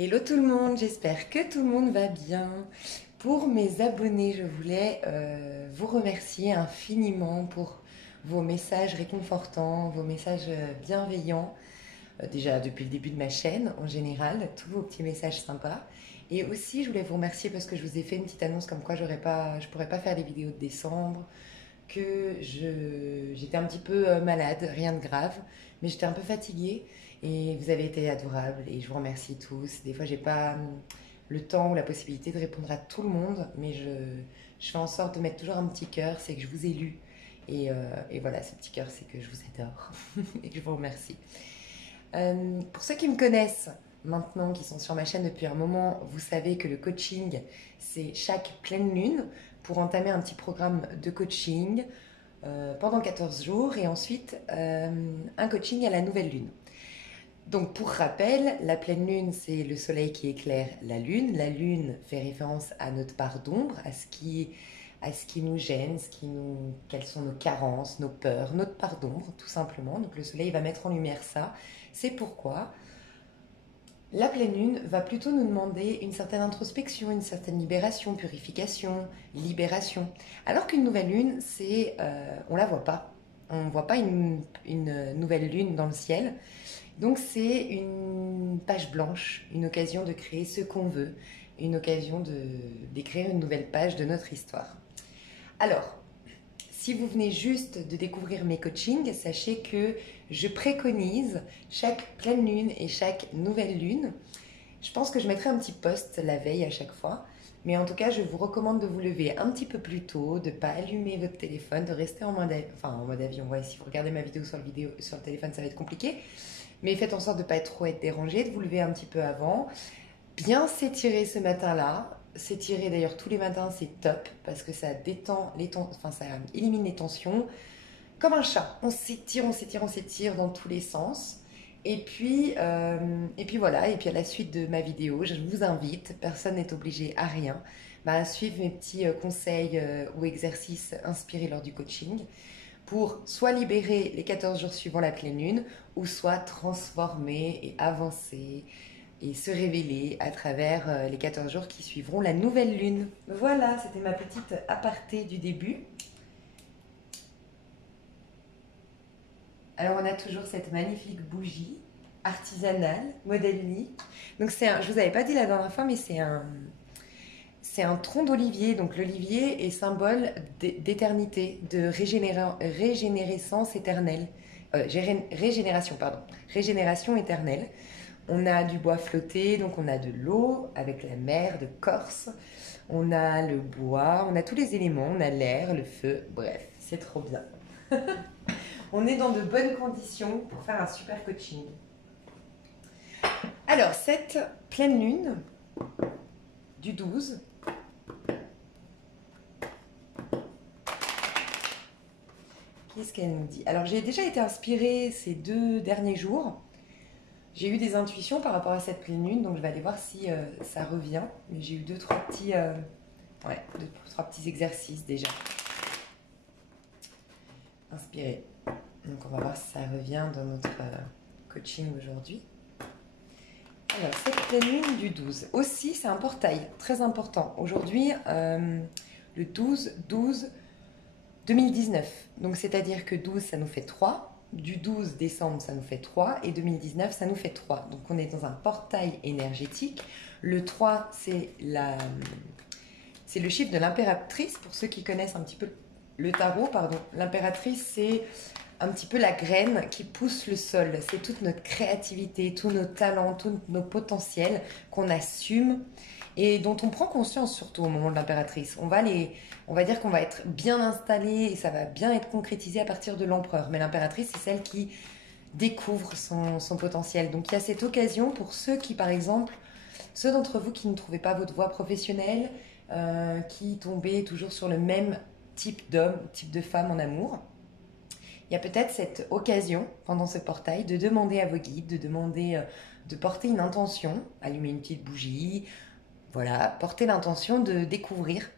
Hello tout le monde, j'espère que tout le monde va bien. Pour mes abonnés, je voulais vous remercier infiniment pour vos messages réconfortants, vos messages bienveillants, déjà depuis le début de ma chaîne en général, tous vos petits messages sympas. Et aussi, je voulais vous remercier parce que je vous ai fait une petite annonce comme quoi je pourrais pas faire les vidéos de décembre, j'étais un petit peu malade, rien de grave, mais j'étais un peu fatiguée et vous avez été adorables et je vous remercie tous. Des fois, j'ai pas le temps ou la possibilité de répondre à tout le monde, mais je fais en sorte de mettre toujours un petit cœur, c'est que je vous ai lu. Et voilà, ce petit cœur, c'est que je vous adore et que je vous remercie. Pour ceux qui me connaissent maintenant, qui sont sur ma chaîne depuis un moment, vous savez que le coaching, c'est chaque pleine lune pour entamer un petit programme de coaching pendant 14 jours et ensuite un coaching à la nouvelle lune. Donc pour rappel, la pleine lune, c'est le soleil qui éclaire la lune. La lune fait référence à notre part d'ombre, à ce qui nous gêne, quelles sont nos carences, nos peurs, notre part d'ombre, tout simplement. Donc le soleil va mettre en lumière ça. C'est pourquoi la pleine lune va plutôt nous demander une certaine introspection, une certaine libération, purification, libération. Alors qu'une nouvelle lune, on la voit pas. On ne voit pas une nouvelle lune dans le ciel. Donc c'est une page blanche, une occasion de créer ce qu'on veut, une occasion d'écrire une nouvelle page de notre histoire. Alors, si vous venez juste de découvrir mes coachings, sachez que je préconise chaque pleine lune et chaque nouvelle lune. Je pense que je mettrai un petit post la veille à chaque fois. Mais en tout cas, je vous recommande de vous lever un petit peu plus tôt, de ne pas allumer votre téléphone, de rester en mode avion. Ouais, si vous regardez ma vidéo sur le téléphone, ça va être compliqué. Mais faites en sorte de ne pas être dérangé, de vous lever un petit peu avant. Bien s'étirer ce matin-là. S'étirer d'ailleurs tous les matins, c'est top parce que ça détend ça élimine les tensions. Comme un chat, on s'étire, on s'étire, on s'étire dans tous les sens. Et puis voilà, et puis à la suite de ma vidéo, je vous invite, personne n'est obligé à rien, à suivre mes petits conseils ou exercices inspirés lors du coaching pour soit libérer les 14 jours suivant la pleine lune, ou soit transformer et avancer et se révéler à travers les 14 jours qui suivront la nouvelle lune. Voilà, c'était ma petite aparté du début. Alors on a toujours cette magnifique bougie artisanale, modèle unique. Donc je vous avais pas dit la dernière fois, mais c'est un tronc d'olivier. Donc l'olivier est symbole d'éternité, de régénérescence éternelle. Régénération éternelle. On a du bois flotté, donc on a de l'eau avec la mer de Corse. On a le bois, on a tous les éléments, on a l'air, le feu, bref, c'est trop bien. On est dans de bonnes conditions pour faire un super coaching. Alors, cette pleine lune du 12, qu'est-ce qu'elle nous dit? Alors, j'ai déjà été inspirée ces 2 derniers jours. J'ai eu des intuitions par rapport à cette pleine lune, donc je vais aller voir si ça revient. Mais j'ai eu 2-3 petits exercices déjà. Inspirés. Donc on va voir si ça revient dans notre coaching aujourd'hui. Alors, cette pleine lune du 12. Aussi, c'est un portail très important. Aujourd'hui, le 12-12-2019. Donc, c'est-à-dire que 12, ça nous fait 3. Du 12 décembre, ça nous fait 3. Et 2019, ça nous fait 3. Donc, on est dans un portail énergétique. Le 3, c'est le chiffre de l'impératrice. Pour ceux qui connaissent un petit peu le tarot, pardon. L'impératrice, c'est un petit peu la graine qui pousse le sol. C'est toute notre créativité, tous nos talents, tous nos potentiels qu'on assume et dont on prend conscience surtout au moment de l'impératrice. On va dire qu'on va être bien installé et ça va bien être concrétisé à partir de l'empereur. Mais l'impératrice, c'est celle qui découvre son potentiel. Donc il y a cette occasion pour ceux d'entre vous qui ne trouvaient pas votre voie professionnelle, qui tombaient toujours sur le même type d'homme, type de femme en amour. Il y a peut-être cette occasion, pendant ce portail, de demander à vos guides, de porter une intention, allumer une petite bougie, voilà, porter l'intention de découvrir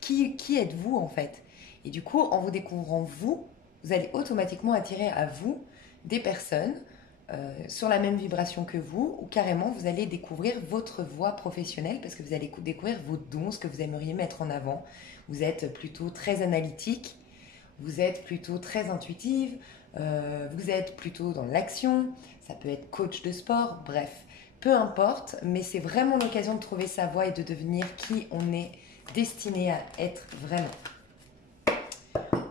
qui êtes-vous en fait. Et du coup, en vous découvrant vous allez automatiquement attirer à vous des personnes sur la même vibration que vous, ou carrément vous allez découvrir votre voie professionnelle parce que vous allez découvrir vos dons, ce que vous aimeriez mettre en avant. Vous êtes plutôt très analytique, vous êtes plutôt très intuitive, vous êtes plutôt dans l'action, ça peut être coach de sport, bref, peu importe, mais c'est vraiment l'occasion de trouver sa voie et de devenir qui on est destiné à être vraiment.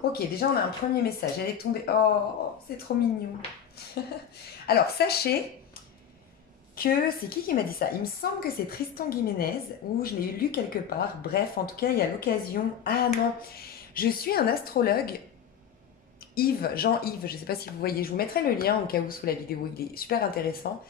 Ok, déjà on a un premier message, elle est tombée, oh c'est trop mignon. Alors sachez que c'est qui m'a dit ça? Il me semble que c'est Tristan Guiménez, ou je l'ai lu quelque part, bref, en tout cas il y a l'occasion, ah non, je suis un astrologue, Jean-Yves, je ne sais pas si vous voyez, je vous mettrai le lien au cas où sous la vidéo, il est super intéressant.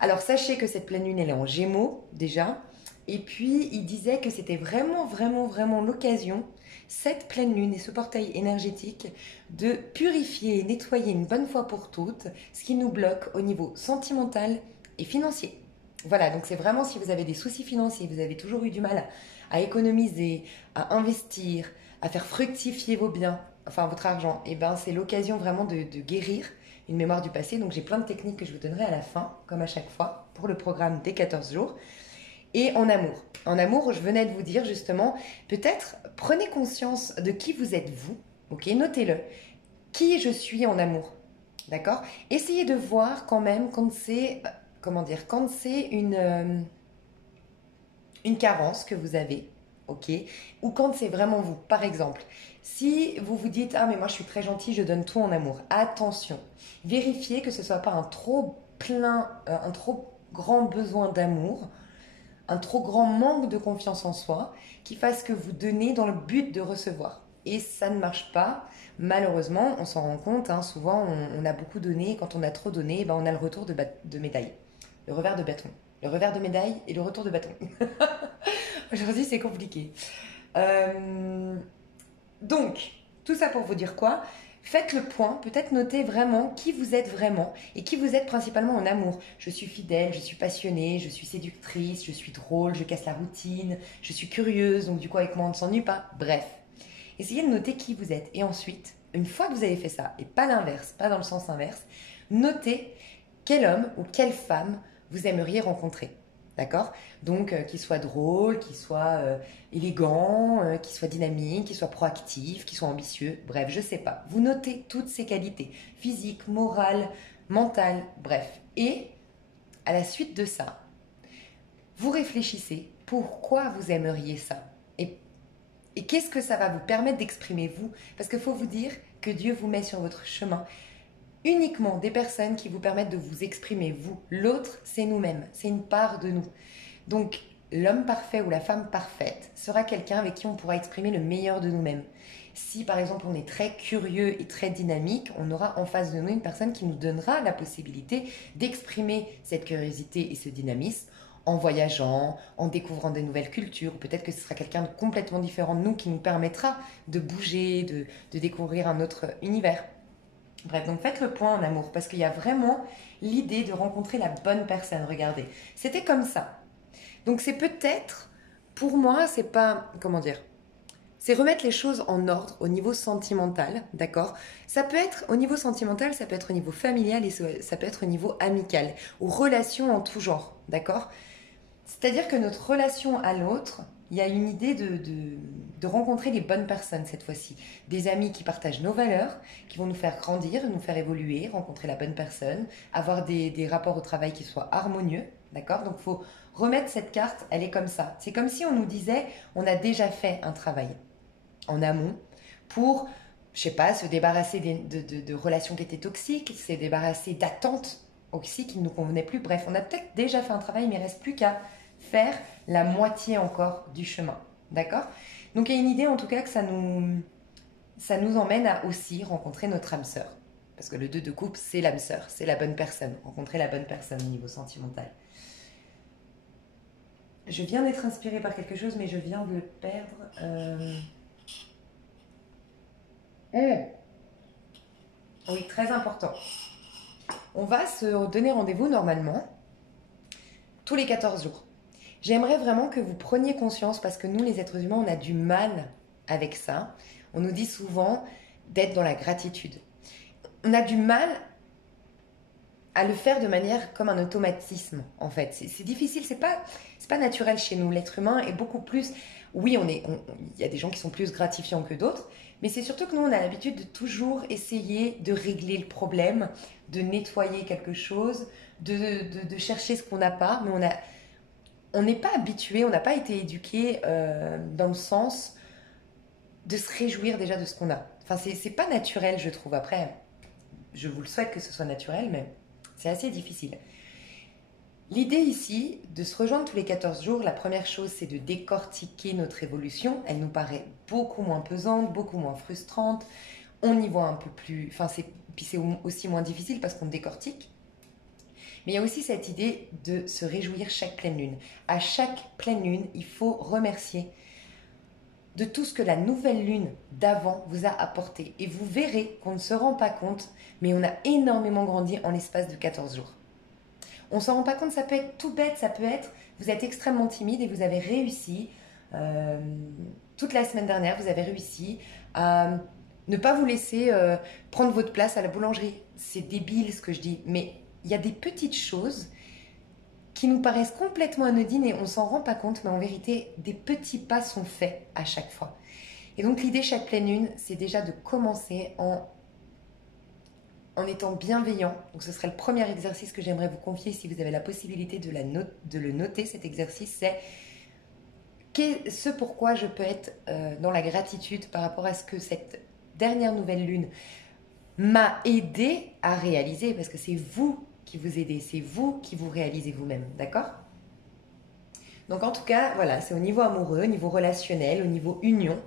Alors sachez que cette pleine lune, elle est en Gémeaux déjà, et puis il disait que c'était vraiment, vraiment, vraiment l'occasion, cette pleine lune et ce portail énergétique, de purifier et nettoyer une bonne fois pour toutes ce qui nous bloque au niveau sentimental et financier. Voilà, donc c'est vraiment si vous avez des soucis financiers, vous avez toujours eu du mal à économiser, à investir, à faire fructifier vos biens, enfin votre argent, et ben c'est l'occasion vraiment de guérir une mémoire du passé. Donc j'ai plein de techniques que je vous donnerai à la fin, comme à chaque fois, pour le programme des 14 jours. Et en amour. En amour, je venais de vous dire justement, peut-être prenez conscience de qui vous êtes vous, ok, notez-le. Qui je suis en amour, d'accord? Essayez de voir quand même quand c'est, comment dire, quand c'est une carence que vous avez, ok? Ou quand c'est vraiment vous. Par exemple, si vous vous dites ah mais moi je suis très gentille, je donne tout en amour. Attention, vérifiez que ce soit pas un trop un trop grand besoin d'amour, un trop grand manque de confiance en soi, qui fasse que vous donnez dans le but de recevoir. Et ça ne marche pas. Malheureusement, on s'en rend compte. Hein, souvent, on a beaucoup donné. Quand on a trop donné, ben, on a le retour de médaille, le revers de bâton, le revers de médaille et le retour de bâton. Aujourd'hui, c'est compliqué. Donc, tout ça pour vous dire quoi? Faites le point, peut-être notez vraiment qui vous êtes vraiment et qui vous êtes principalement en amour. Je suis fidèle, je suis passionnée, je suis séductrice, je suis drôle, je casse la routine, je suis curieuse, donc du coup avec moi on ne s'ennuie pas. Bref, essayez de noter qui vous êtes. Et ensuite, une fois que vous avez fait ça, et pas l'inverse, pas dans le sens inverse, notez quel homme ou quelle femme vous aimeriez rencontrer. D'accord? Donc, qu'il soit drôle, qu'il soit élégant, qu'il soit dynamique, qu'il soit proactif, qu'il soit ambitieux, bref, je sais pas. Vous notez toutes ces qualités, physiques, morales, mentales, bref. Et à la suite de ça, vous réfléchissez pourquoi vous aimeriez ça. Et qu'est-ce que ça va vous permettre d'exprimer vous? Parce qu'il faut vous dire que Dieu vous met sur votre chemin uniquement des personnes qui vous permettent de vous exprimer vous. L'autre, c'est nous-mêmes, c'est une part de nous. Donc, l'homme parfait ou la femme parfaite sera quelqu'un avec qui on pourra exprimer le meilleur de nous-mêmes. Si par exemple on est très curieux et très dynamique, on aura en face de nous une personne qui nous donnera la possibilité d'exprimer cette curiosité et ce dynamisme en voyageant, en découvrant de nouvelles cultures. Peut-être que ce sera quelqu'un de complètement différent de nous qui nous permettra de bouger, de découvrir un autre univers. Bref, donc faites le point en amour parce qu'il y a vraiment l'idée de rencontrer la bonne personne. Regardez, c'était comme ça. Donc c'est peut-être, pour moi, c'est pas, comment dire, c'est remettre les choses en ordre au niveau sentimental, d'accord? Ça peut être au niveau sentimental, ça peut être au niveau familial et ça peut être au niveau amical ou relation en tout genre, d'accord? C'est-à-dire que notre relation à l'autre, il y a une idée de rencontrer les bonnes personnes cette fois-ci. Des amis qui partagent nos valeurs, qui vont nous faire grandir, nous faire évoluer, rencontrer la bonne personne, avoir des rapports au travail qui soient harmonieux, d'accord? Donc il faut remettre cette carte, elle est comme ça. C'est comme si on nous disait, on a déjà fait un travail en amont pour, je sais pas, se débarrasser de relations qui étaient toxiques, se débarrasser d'attentes aussi qui ne nous convenaient plus. Bref, on a peut-être déjà fait un travail, mais il ne reste plus qu'à faire la moitié encore du chemin. D'accord? Donc il y a une idée en tout cas que ça nous emmène à aussi rencontrer notre âme sœur. Parce que le 2 de coupe, c'est l'âme sœur, c'est la bonne personne. Rencontrer la bonne personne au niveau sentimental. Je viens d'être inspirée par quelque chose, mais je viens de le perdre. Oui, très important. On va se donner rendez-vous normalement tous les 14 jours. J'aimerais vraiment que vous preniez conscience, parce que nous, les êtres humains, on a du mal avec ça. On nous dit souvent d'être dans la gratitude. On a du mal à le faire de manière comme un automatisme, en fait. C'est difficile, c'est pas naturel chez nous. L'être humain est beaucoup plus... Oui, il y a des gens qui sont plus gratifiants que d'autres, mais c'est surtout que nous, on a l'habitude de toujours essayer de régler le problème, de nettoyer quelque chose, de chercher ce qu'on n'a pas, mais on n'est pas habitué, on n'a pas été éduqué dans le sens de se réjouir déjà de ce qu'on a. Enfin, c'est pas naturel, je trouve. Après, je vous le souhaite que ce soit naturel, mais c'est assez difficile. L'idée ici, de se rejoindre tous les 14 jours, la première chose, c'est de décortiquer notre évolution. Elle nous paraît beaucoup moins pesante, beaucoup moins frustrante. On y voit un peu plus... Enfin, puis c'est aussi moins difficile parce qu'on décortique. Mais il y a aussi cette idée de se réjouir chaque pleine lune. À chaque pleine lune, il faut remercier de tout ce que la nouvelle lune d'avant vous a apporté. Et vous verrez qu'on ne se rend pas compte, mais on a énormément grandi en l'espace de 14 jours. On ne s'en rend pas compte, ça peut être tout bête, ça peut être, vous êtes extrêmement timide et vous avez réussi, toute la semaine dernière, vous avez réussi à ne pas vous laisser prendre votre place à la boulangerie. C'est débile ce que je dis, mais il y a des petites choses qui nous paraissent complètement anodines et on ne s'en rend pas compte, mais en vérité, des petits pas sont faits à chaque fois. Et donc l'idée chaque pleine lune, c'est déjà de commencer en étant bienveillant. Donc ce serait le premier exercice que j'aimerais vous confier si vous avez la possibilité de le noter, cet exercice, c'est ce pourquoi je peux être dans la gratitude par rapport à ce que cette dernière nouvelle lune m'a aidé à réaliser, parce que c'est vous qui vous aidez, c'est vous qui vous réalisez vous-même, d'accord? Donc en tout cas, voilà, c'est au niveau amoureux, au niveau relationnel, au niveau union,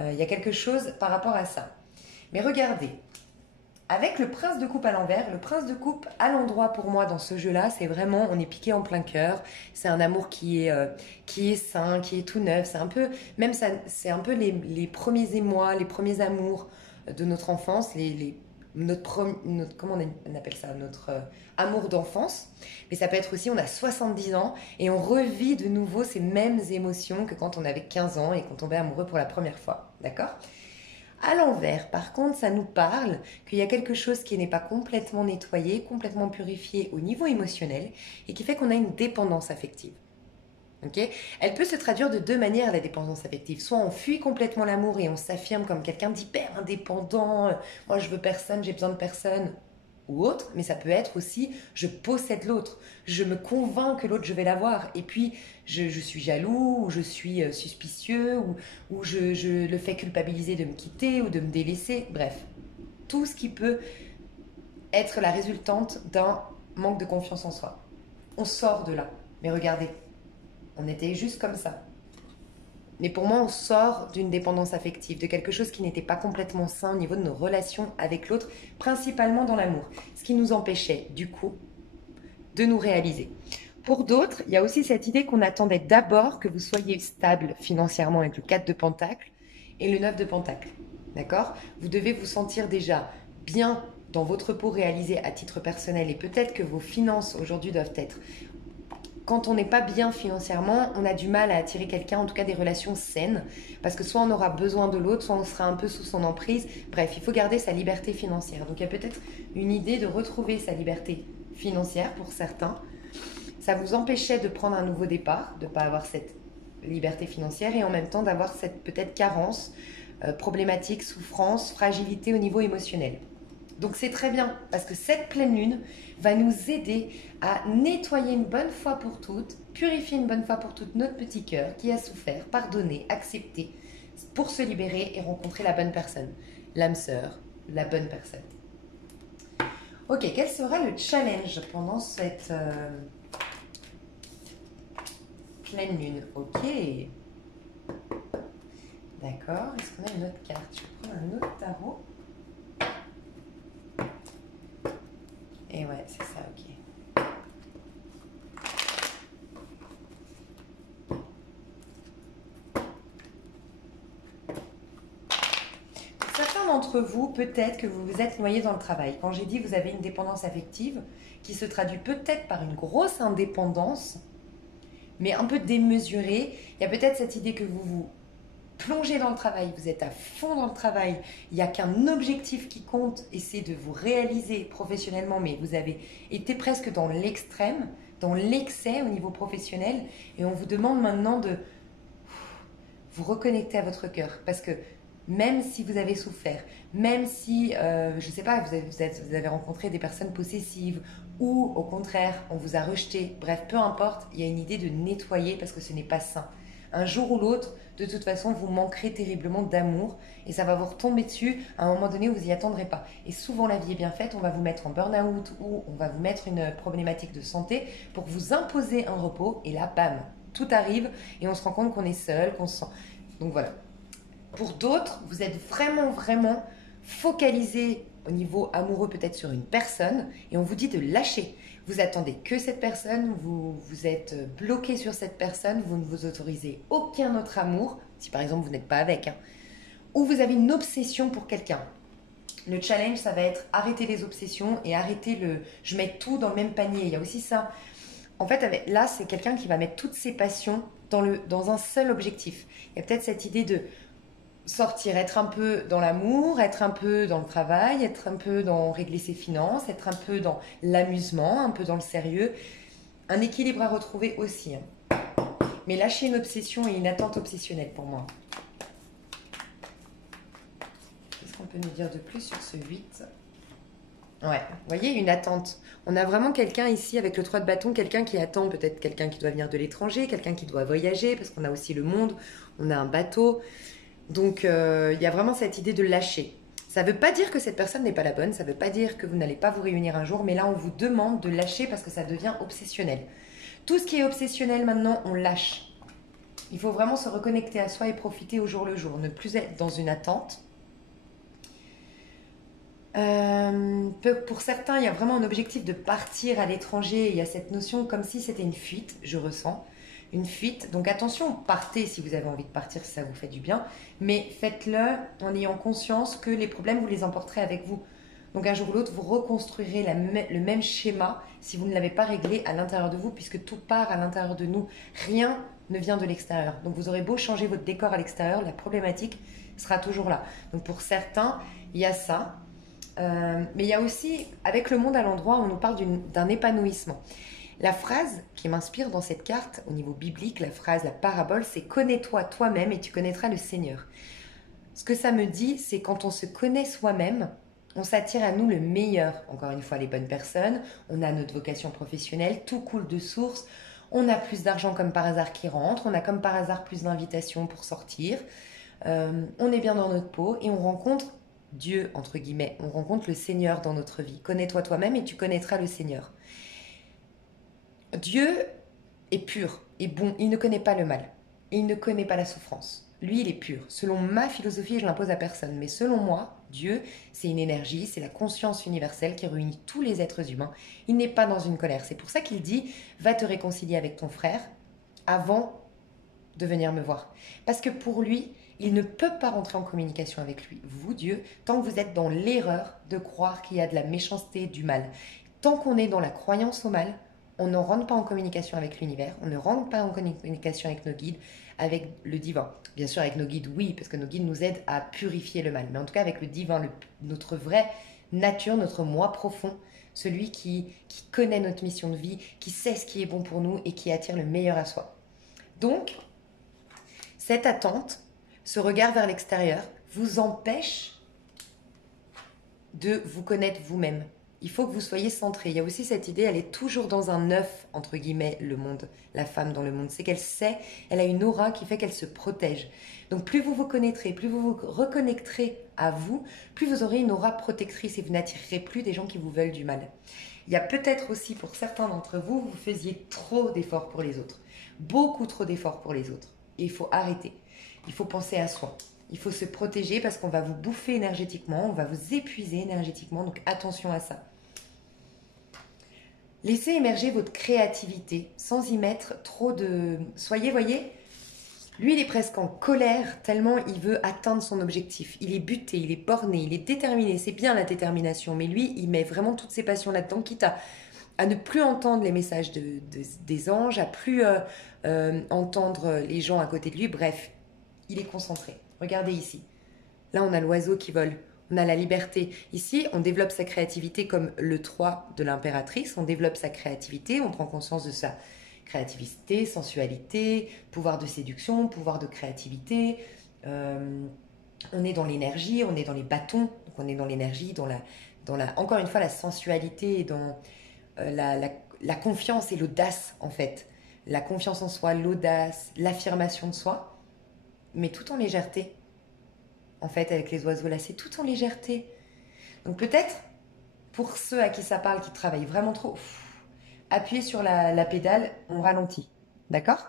il y a quelque chose par rapport à ça. Mais regardez, avec le prince de coupe à l'envers, le prince de coupe à l'endroit pour moi dans ce jeu-là, c'est vraiment, on est piqué en plein cœur, c'est un amour qui est sain, qui est tout neuf, c'est un peu, même ça, c'est un peu les premiers émois, les premiers amours de notre enfance, comment on appelle ça, notre amour d'enfance. Mais ça peut être aussi, on a 70 ans et on revit de nouveau ces mêmes émotions que quand on avait 15 ans et qu'on tombait amoureux pour la première fois, d'accord? À l'envers, par contre, ça nous parle qu'il y a quelque chose qui n'est pas complètement nettoyé, complètement purifié au niveau émotionnel et qui fait qu'on a une dépendance affective. Okay. Elle peut se traduire de deux manières, la dépendance affective. Soit on fuit complètement l'amour et on s'affirme comme quelqu'un d'hyper indépendant, moi je veux personne, j'ai besoin de personne, ou autre, mais ça peut être aussi je possède l'autre, je me convainc que l'autre je vais l'avoir, et puis je suis jaloux, ou je suis suspicieux, ou je le fais culpabiliser de me quitter ou de me délaisser, bref, tout ce qui peut être la résultante d'un manque de confiance en soi. On sort de là, mais regardez, on était juste comme ça. Mais pour moi, on sort d'une dépendance affective, de quelque chose qui n'était pas complètement sain au niveau de nos relations avec l'autre, principalement dans l'amour. Ce qui nous empêchait, du coup, de nous réaliser. Pour d'autres, il y a aussi cette idée qu'on attendait d'abord que vous soyez stable financièrement avec le 4 de Pentacle et le 9 de Pentacle. D'accord? Vous devez vous sentir déjà bien dans votre peau réalisée à titre personnel et peut-être que vos finances aujourd'hui doivent être... Quand on n'est pas bien financièrement, on a du mal à attirer quelqu'un, en tout cas des relations saines, parce que soit on aura besoin de l'autre, soit on sera un peu sous son emprise. Bref, il faut garder sa liberté financière. Donc il y a peut-être une idée de retrouver sa liberté financière pour certains. Ça vous empêchait de prendre un nouveau départ, de ne pas avoir cette liberté financière et en même temps d'avoir cette peut-être carence, problématique, souffrance, fragilité au niveau émotionnel. Donc c'est très bien parce que cette pleine lune va nous aider à nettoyer une bonne fois pour toutes, purifier une bonne fois pour toutes notre petit cœur qui a souffert, pardonner, accepter pour se libérer et rencontrer la bonne personne, l'âme sœur, la bonne personne. Ok, quel sera le challenge pendant cette pleine lune? Ok. D'accord, est-ce qu'on a une autre carte? Je vais prendre un autre tarot. Et ouais, c'est ça, ok. Pour certains d'entre vous, peut-être que vous vous êtes noyé dans le travail. Quand j'ai dit vous avez une dépendance affective qui se traduit peut-être par une grosse indépendance, mais un peu démesurée, il y a peut-être cette idée que vous vous plongé dans le travail, vous êtes à fond dans le travail, il n'y a qu'un objectif qui compte et c'est de vous réaliser professionnellement, mais vous avez été presque dans l'extrême, dans l'excès au niveau professionnel et on vous demande maintenant de vous reconnecter à votre cœur parce que même si vous avez souffert, même si, je ne sais pas, vous avez rencontré des personnes possessives ou au contraire, on vous a rejeté, bref, peu importe, il y a une idée de nettoyer parce que ce n'est pas sain. Un jour ou l'autre, de toute façon, vous manquerez terriblement d'amour et ça va vous retomber dessus à un moment donné où vous n'y attendrez pas. Et souvent, la vie est bien faite, on va vous mettre en burn-out ou on va vous mettre une problématique de santé pour vous imposer un repos et là, bam, tout arrive et on se rend compte qu'on est seul, qu'on se sent... Donc voilà. Pour d'autres, vous êtes vraiment focalisé au niveau amoureux peut-être sur une personne et on vous dit de lâcher. Vous attendez que cette personne, vous êtes bloqué sur cette personne, vous ne vous autorisez aucun autre amour, si par exemple vous n'êtes pas avec, hein, ou vous avez une obsession pour quelqu'un. Le challenge, ça va être arrêter les obsessions et arrêter le « je mets tout dans le même panier ». Il y a aussi ça. En fait, là, c'est quelqu'un qui va mettre toutes ses passions dans un seul objectif. Il y a peut-être cette idée de sortir, être un peu dans l'amour, être un peu dans le travail, être un peu dans régler ses finances, être un peu dans l'amusement, un peu dans le sérieux. Un équilibre à retrouver aussi. Hein. Mais lâcher une obsession et une attente obsessionnelle pour moi. Qu'est-ce qu'on peut nous dire de plus sur ce 8 ? Ouais, vous voyez, une attente. On a vraiment quelqu'un ici avec le 3 de bâton, quelqu'un qui attend, peut-être quelqu'un qui doit venir de l'étranger, quelqu'un qui doit voyager, parce qu'on a aussi le monde, on a un bateau. Donc, il y a vraiment cette idée de lâcher. Ça ne veut pas dire que cette personne n'est pas la bonne, ça ne veut pas dire que vous n'allez pas vous réunir un jour, mais là, on vous demande de lâcher parce que ça devient obsessionnel. Tout ce qui est obsessionnel maintenant, on lâche. Il faut vraiment se reconnecter à soi et profiter au jour le jour, ne plus être dans une attente. Pour certains, il y a vraiment un objectif de partir à l'étranger. Il y a cette notion comme si c'était une fuite, je ressens. Une fuite. Donc attention, partez si vous avez envie de partir, si ça vous fait du bien. Mais faites-le en ayant conscience que les problèmes, vous les emporterez avec vous. Donc un jour ou l'autre, vous reconstruirez le même schéma si vous ne l'avez pas réglé à l'intérieur de vous, puisque tout part à l'intérieur de nous. Rien ne vient de l'extérieur. Donc vous aurez beau changer votre décor à l'extérieur, la problématique sera toujours là. Donc pour certains, il y a ça. Mais il y a aussi, avec le monde à l'endroit, on nous parle d'un épanouissement. La phrase qui m'inspire dans cette carte, au niveau biblique, la phrase, la parabole, c'est « Connais-toi toi-même et tu connaîtras le Seigneur ». Ce que ça me dit, c'est quand on se connaît soi-même, on s'attire à nous le meilleur. Encore une fois, les bonnes personnes, on a notre vocation professionnelle, tout coule de source, on a plus d'argent comme par hasard qui rentre, on a comme par hasard plus d'invitations pour sortir, on est bien dans notre peau et on rencontre Dieu, entre guillemets, on rencontre le Seigneur dans notre vie. Connais-toi toi-même et tu connaîtras le Seigneur. Dieu est pur et bon, il ne connaît pas le mal, il ne connaît pas la souffrance. Lui, il est pur. Selon ma philosophie, je ne l'impose à personne, mais selon moi, Dieu, c'est une énergie, c'est la conscience universelle qui réunit tous les êtres humains. Il n'est pas dans une colère. C'est pour ça qu'il dit « Va te réconcilier avec ton frère avant de venir me voir. » Parce que pour lui, il ne peut pas rentrer en communication avec lui, vous, Dieu, tant que vous êtes dans l'erreur de croire qu'il y a de la méchanceté, du mal. Tant qu'on est dans la croyance au mal, on ne rentre pas en communication avec l'univers, on ne rentre pas en communication avec nos guides, avec le divin. Bien sûr, avec nos guides, oui, parce que nos guides nous aident à purifier le mal. Mais en tout cas, avec le divin, notre vraie nature, notre moi profond, celui qui connaît notre mission de vie, qui sait ce qui est bon pour nous et qui attire le meilleur à soi. Donc, cette attente, ce regard vers l'extérieur, vous empêche de vous connaître vous-même. Il faut que vous soyez centré. Il y a aussi cette idée, elle est toujours dans un œuf, entre guillemets, le monde, la femme dans le monde. C'est qu'elle sait, elle a une aura qui fait qu'elle se protège. Donc plus vous vous connaîtrez, plus vous vous reconnecterez à vous, plus vous aurez une aura protectrice et vous n'attirerez plus des gens qui vous veulent du mal. Il y a peut-être aussi pour certains d'entre vous, vous faisiez trop d'efforts pour les autres. Beaucoup trop d'efforts pour les autres. Et il faut arrêter. Il faut penser à soi. Il faut se protéger parce qu'on va vous bouffer énergétiquement, on va vous épuiser énergétiquement, donc attention à ça. Laissez émerger votre créativité sans y mettre trop de... voyez, lui il est presque en colère tellement il veut atteindre son objectif. Il est buté, il est borné, il est déterminé. C'est bien la détermination, mais lui il met vraiment toutes ses passions là-dedans, quitte à ne plus entendre les messages des anges, à plus entendre les gens à côté de lui. Bref, il est concentré. Regardez ici. Là, on a l'oiseau qui vole. On a la liberté. Ici, on développe sa créativité comme le 3 de l'impératrice. On développe sa créativité, on prend conscience de sa créativité, sensualité, pouvoir de séduction, pouvoir de créativité. On est dans l'énergie, on est dans les bâtons. Donc on est dans l'énergie, encore une fois, la sensualité et dans la confiance et l'audace, en fait. La confiance en soi, l'audace, l'affirmation de soi, mais tout en légèreté. En fait, avec les oiseaux là, c'est tout en légèreté. Donc peut-être, pour ceux à qui ça parle, qui travaillent vraiment trop, appuyez sur la pédale, on ralentit. D'accord?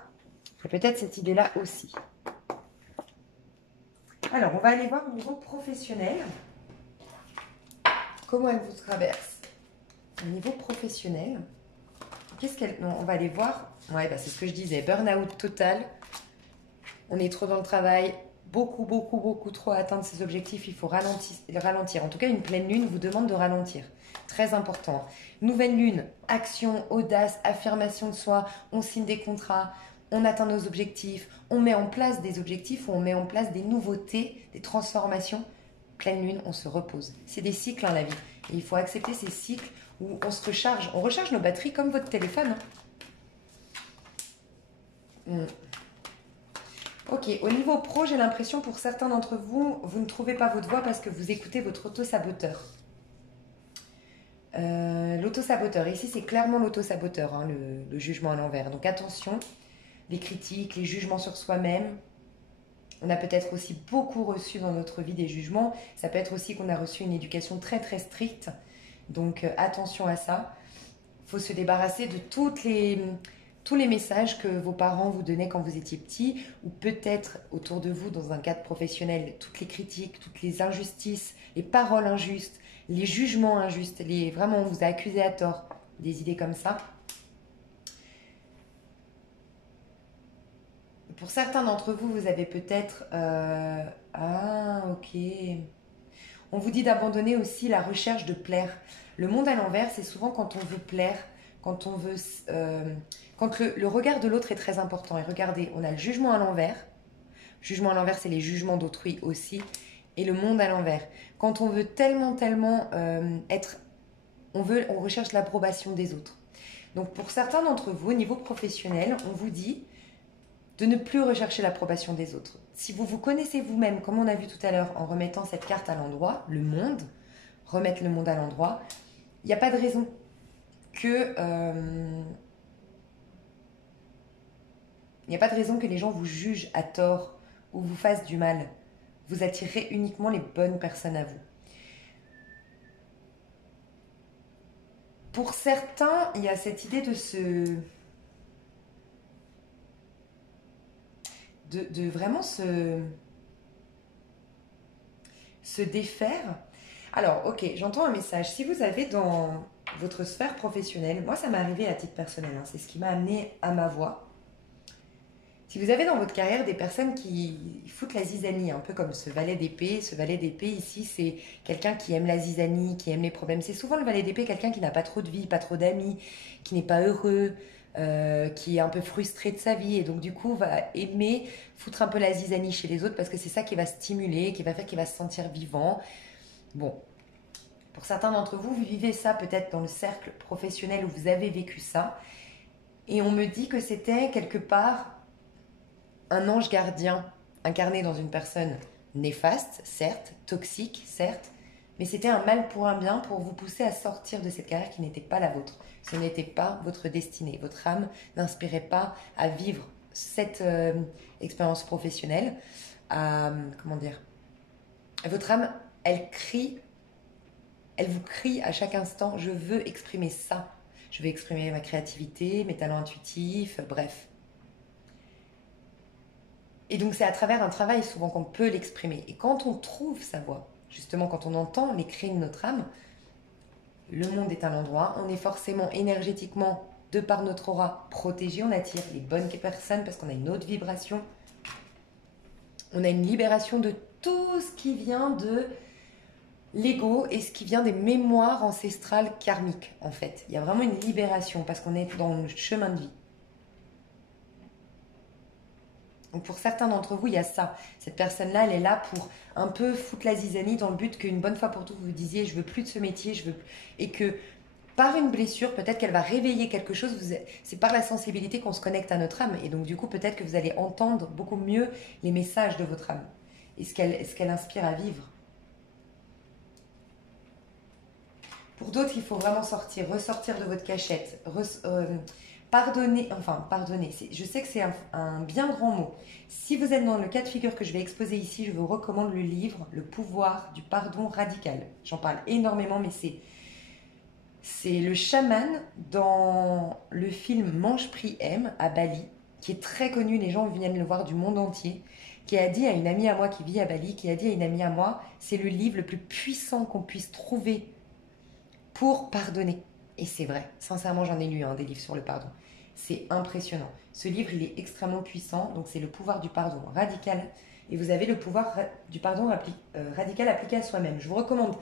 Il y a peut-être cette idée-là aussi. Alors, on va aller voir au niveau professionnel. Comment elle vous traverse? Au niveau professionnel, qu'est-ce qu'elle... Non, on va aller voir. Ouais, bah, c'est ce que je disais. Burn-out total. On est trop dans le travail. Beaucoup trop à atteindre ses objectifs. Il faut ralentir. En tout cas, une pleine lune vous demande de ralentir. Très important. Nouvelle lune, action, audace, affirmation de soi. On signe des contrats. On atteint nos objectifs. On met en place des objectifs ou on met en place des nouveautés, des transformations. Pleine lune, on se repose. C'est des cycles, hein, la vie. Et il faut accepter ces cycles où on se recharge. On recharge nos batteries comme votre téléphone. Hein. Ok, au niveau pro, j'ai l'impression pour certains d'entre vous, vous ne trouvez pas votre voie parce que vous écoutez votre auto-saboteur. L'auto-saboteur, ici c'est clairement l'auto-saboteur, hein, le jugement à l'envers. Donc attention, les critiques, les jugements sur soi-même. On a peut-être aussi beaucoup reçu dans notre vie des jugements. Ça peut être aussi qu'on a reçu une éducation très stricte. Donc attention à ça. Il faut se débarrasser de tous les messages que vos parents vous donnaient quand vous étiez petit, ou peut-être autour de vous dans un cadre professionnel, toutes les critiques, toutes les injustices, les paroles injustes, les jugements injustes, vraiment on vous a accusé à tort, des idées comme ça. Pour certains d'entre vous, vous avez peut-être... Ah, ok. On vous dit d'abandonner aussi la recherche de plaire. Le monde à l'envers, c'est souvent quand on veut plaire, quand on veut... quand le regard de l'autre est très important. Et regardez, on a le jugement à l'envers. Jugement à l'envers, c'est les jugements d'autrui aussi. Et le monde à l'envers. Quand on veut tellement être... On recherche l'approbation des autres. Donc pour certains d'entre vous, au niveau professionnel, on vous dit de ne plus rechercher l'approbation des autres. Si vous vous connaissez vous-même, comme on a vu tout à l'heure, en remettant cette carte à l'endroit, le monde, remettre le monde à l'endroit, il n'y a pas de raison que... il n'y a pas de raison que les gens vous jugent à tort ou vous fassent du mal. Vous attirez uniquement les bonnes personnes à vous. Pour certains, il y a cette idée de vraiment se défaire. Alors, ok, j'entends un message. Si vous avez dans votre sphère professionnelle, moi ça m'est arrivé à titre personnel, hein, c'est ce qui m'a amené à ma voie. Si vous avez dans votre carrière des personnes qui foutent la zizanie, un peu comme ce valet d'épée ici, c'est quelqu'un qui aime la zizanie, qui aime les problèmes. C'est souvent le valet d'épée, quelqu'un qui n'a pas trop de vie, pas trop d'amis, qui n'est pas heureux, qui est un peu frustré de sa vie et donc du coup va aimer foutre un peu la zizanie chez les autres parce que c'est ça qui va stimuler, qui va faire qu'il va se sentir vivant. Bon, pour certains d'entre vous, vous vivez ça peut-être dans le cercle professionnel où vous avez vécu ça et on me dit que c'était quelque part un ange gardien incarné dans une personne néfaste, certes, toxique, certes, mais c'était un mal pour un bien pour vous pousser à sortir de cette carrière qui n'était pas la vôtre. Ce n'était pas votre destinée. Votre âme n'inspirait pas à vivre cette expérience professionnelle. Comment dire? Votre âme, elle vous crie à chaque instant, je veux exprimer ça. Je veux exprimer ma créativité, mes talents intuitifs, bref. Et donc c'est à travers un travail souvent qu'on peut l'exprimer. Et quand on trouve sa voix, justement quand on entend les cris de notre âme, le monde est un endroit, on est forcément énergétiquement, de par notre aura, protégé, on attire les bonnes personnes parce qu'on a une autre vibration. On a une libération de tout ce qui vient de l'ego et ce qui vient des mémoires ancestrales karmiques en fait. Il y a vraiment une libération parce qu'on est dans le chemin de vie. Donc pour certains d'entre vous, il y a ça. Cette personne-là, elle est là pour un peu foutre la zizanie dans le but qu'une bonne fois pour toutes, vous vous disiez, je veux plus de ce métier, je veux plus... Et que par une blessure, peut-être qu'elle va réveiller quelque chose. C'est par la sensibilité qu'on se connecte à notre âme. Et donc du coup, peut-être que vous allez entendre beaucoup mieux les messages de votre âme. Et ce qu'elle inspire à vivre. Pour d'autres, il faut vraiment sortir, ressortir de votre cachette, pardonner, enfin pardonner, je sais que c'est un bien grand mot. Si vous êtes dans le cas de figure que je vais exposer ici, je vous recommande le livre Le pouvoir du pardon radical. J'en parle énormément, mais c'est le chaman dans le film Mange Prix M à Bali, qui est très connu, les gens viennent le voir du monde entier, qui a dit à une amie à moi qui vit à Bali, qui a dit à une amie à moi, c'est le livre le plus puissant qu'on puisse trouver pour pardonner. Et c'est vrai, sincèrement j'en ai lu des livres sur le pardon. C'est impressionnant. Ce livre, il est extrêmement puissant, donc c'est le pouvoir du pardon radical. Et vous avez le pouvoir du pardon radical appliqué à soi-même. Je vous recommande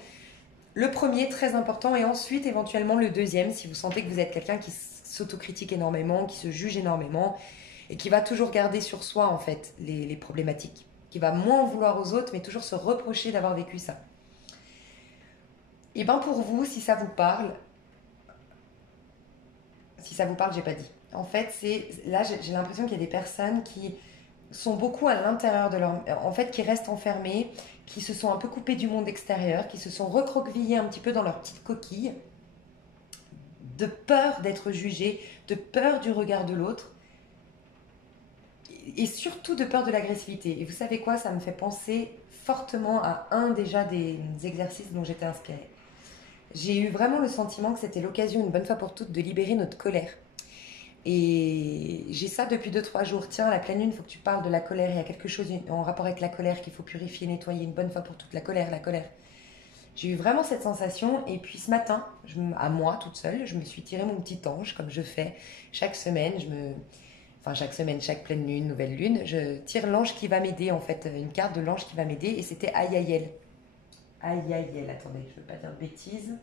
le premier, très important, et ensuite éventuellement le deuxième, si vous sentez que vous êtes quelqu'un qui s'autocritique énormément, qui se juge énormément, et qui va toujours garder sur soi en fait les problématiques, qui va moins en vouloir aux autres, mais toujours se reprocher d'avoir vécu ça. Et bien pour vous, si ça vous parle, j'ai pas dit. En fait, là j'ai l'impression qu'il y a des personnes qui sont beaucoup à l'intérieur de leur... En fait, qui restent enfermées, qui se sont un peu coupées du monde extérieur, qui se sont recroquevillées un petit peu dans leur petite coquille, de peur d'être jugées, de peur du regard de l'autre, et surtout de peur de l'agressivité. Et vous savez quoi, ça me fait penser fortement à déjà des exercices dont j'étais inspirée. J'ai eu vraiment le sentiment que c'était l'occasion, une bonne fois pour toutes, de libérer notre colère. Et j'ai ça depuis 2-3 jours. Tiens, la pleine lune, il faut que tu parles de la colère. Il y a quelque chose en rapport avec la colère qu'il faut purifier, nettoyer une bonne fois pour toutes. La colère, la colère. J'ai eu vraiment cette sensation. Et puis ce matin, à moi, toute seule, je me suis tiré mon petit ange, comme je fais chaque semaine. Chaque semaine, chaque pleine lune, nouvelle lune, je tire l'ange qui va m'aider, en fait. Une carte de l'ange qui va m'aider. Et c'était Ayaïel. Ayaïel, attendez, je ne veux pas dire de bêtises.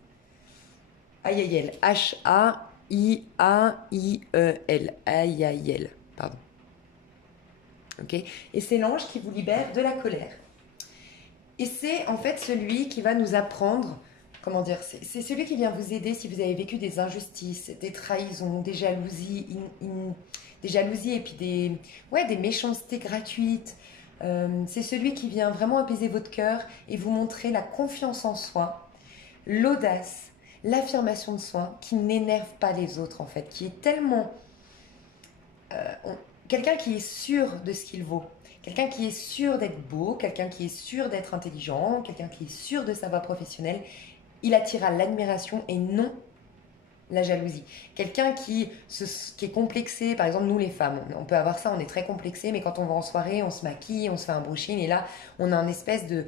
Ayaïel, H-A-I-A-I-E-L. Ayaïel, pardon. Ok. Et c'est l'ange qui vous libère de la colère. Et c'est en fait celui qui va nous apprendre, comment dire, c'est celui qui vient vous aider si vous avez vécu des injustices, des trahisons, des jalousies, des jalousies et puis des méchancetés gratuites. C'est celui qui vient vraiment apaiser votre cœur et vous montrer la confiance en soi, l'audace, l'affirmation de soi qui n'énerve pas les autres en fait, qui est tellement... quelqu'un qui est sûr de ce qu'il vaut, quelqu'un qui est sûr d'être beau, quelqu'un qui est sûr d'être intelligent, quelqu'un qui est sûr de sa voie professionnelle, il attirera l'admiration et non la jalousie. Quelqu'un qui est complexé, par exemple nous les femmes, on peut avoir ça, on est très complexé, mais quand on va en soirée, on se maquille, on se fait un brushing, et là on a un espèce de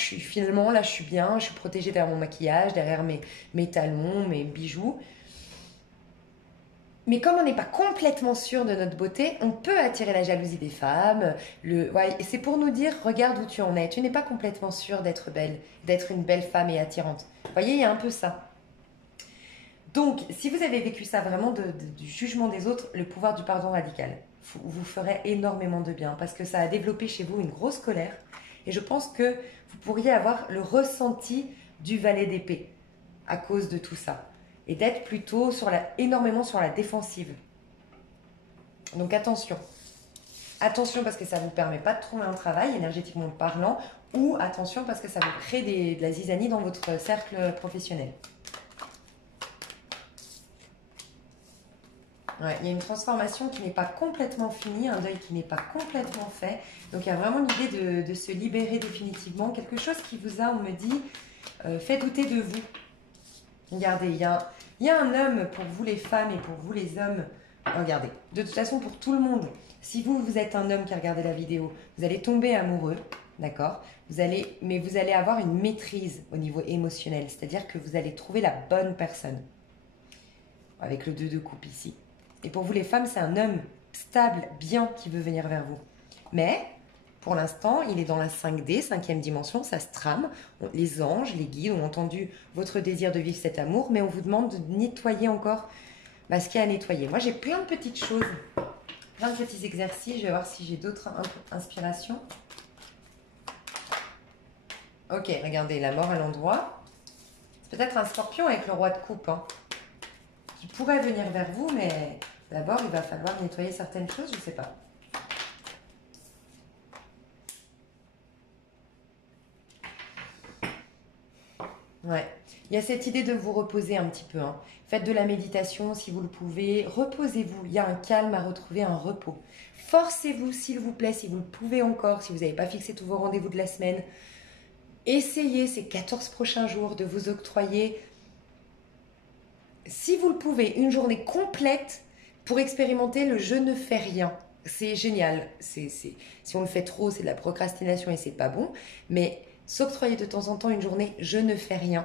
finalement là je suis bien, je suis protégée derrière mon maquillage, derrière mes talons, mes bijoux. Mais comme on n'est pas complètement sûr de notre beauté, on peut attirer la jalousie des femmes. Et c'est pour nous dire, regarde où tu en es. Tu n'es pas complètement sûre d'être belle, d'être une belle femme et attirante. Vous voyez, il y a un peu ça. Donc, si vous avez vécu ça vraiment du jugement des autres, le pouvoir du pardon radical vous ferait énormément de bien parce que ça a développé chez vous une grosse colère. Et je pense que vous pourriez avoir le ressenti du valet d'épée à cause de tout ça. Et d'être plutôt énormément sur la défensive. Donc attention. Attention parce que ça ne vous permet pas de trouver un travail énergétiquement parlant, ou attention parce que ça vous crée de la zizanie dans votre cercle professionnel. Ouais, il y a une transformation qui n'est pas complètement finie, un deuil qui n'est pas complètement fait. Donc il y a vraiment l'idée de se libérer définitivement. Quelque chose qui vous a, on me dit, fait douter de vous. Regardez, il y a un homme pour vous les femmes et pour vous les hommes. Regardez, de toute façon pour tout le monde, si vous êtes un homme qui a regardé la vidéo, vous allez tomber amoureux, d'accord ? Mais vous allez avoir une maîtrise au niveau émotionnel, c'est-à-dire que vous allez trouver la bonne personne. Avec le 2 de coupe ici. Et pour vous les femmes, c'est un homme stable, bien, qui veut venir vers vous. Mais... pour l'instant, il est dans la 5D, 5e dimension, ça se trame. Les anges, les guides ont entendu votre désir de vivre cet amour, mais on vous demande de nettoyer encore ce qu'il y a à nettoyer. Moi, j'ai plein de petites choses plein de petits exercices. Je vais voir si j'ai d'autres inspirations. Ok, regardez, la mort à l'endroit. C'est peut-être un scorpion avec le roi de coupe, hein, qui pourrait venir vers vous, mais d'abord, il va falloir nettoyer certaines choses, je ne sais pas. Ouais, il y a cette idée de vous reposer un petit peu, hein. Faites de la méditation si vous le pouvez. Reposez-vous, il y a un calme à retrouver, un repos. Forcez-vous, s'il vous plaît, si vous le pouvez encore, si vous n'avez pas fixé tous vos rendez-vous de la semaine. Essayez ces 14 prochains jours de vous octroyer, si vous le pouvez, une journée complète pour expérimenter le je ne fais rien. C'est génial. Si on le fait trop, c'est de la procrastination et c'est pas bon. Mais s'octroyer de temps en temps une journée je ne fais rien,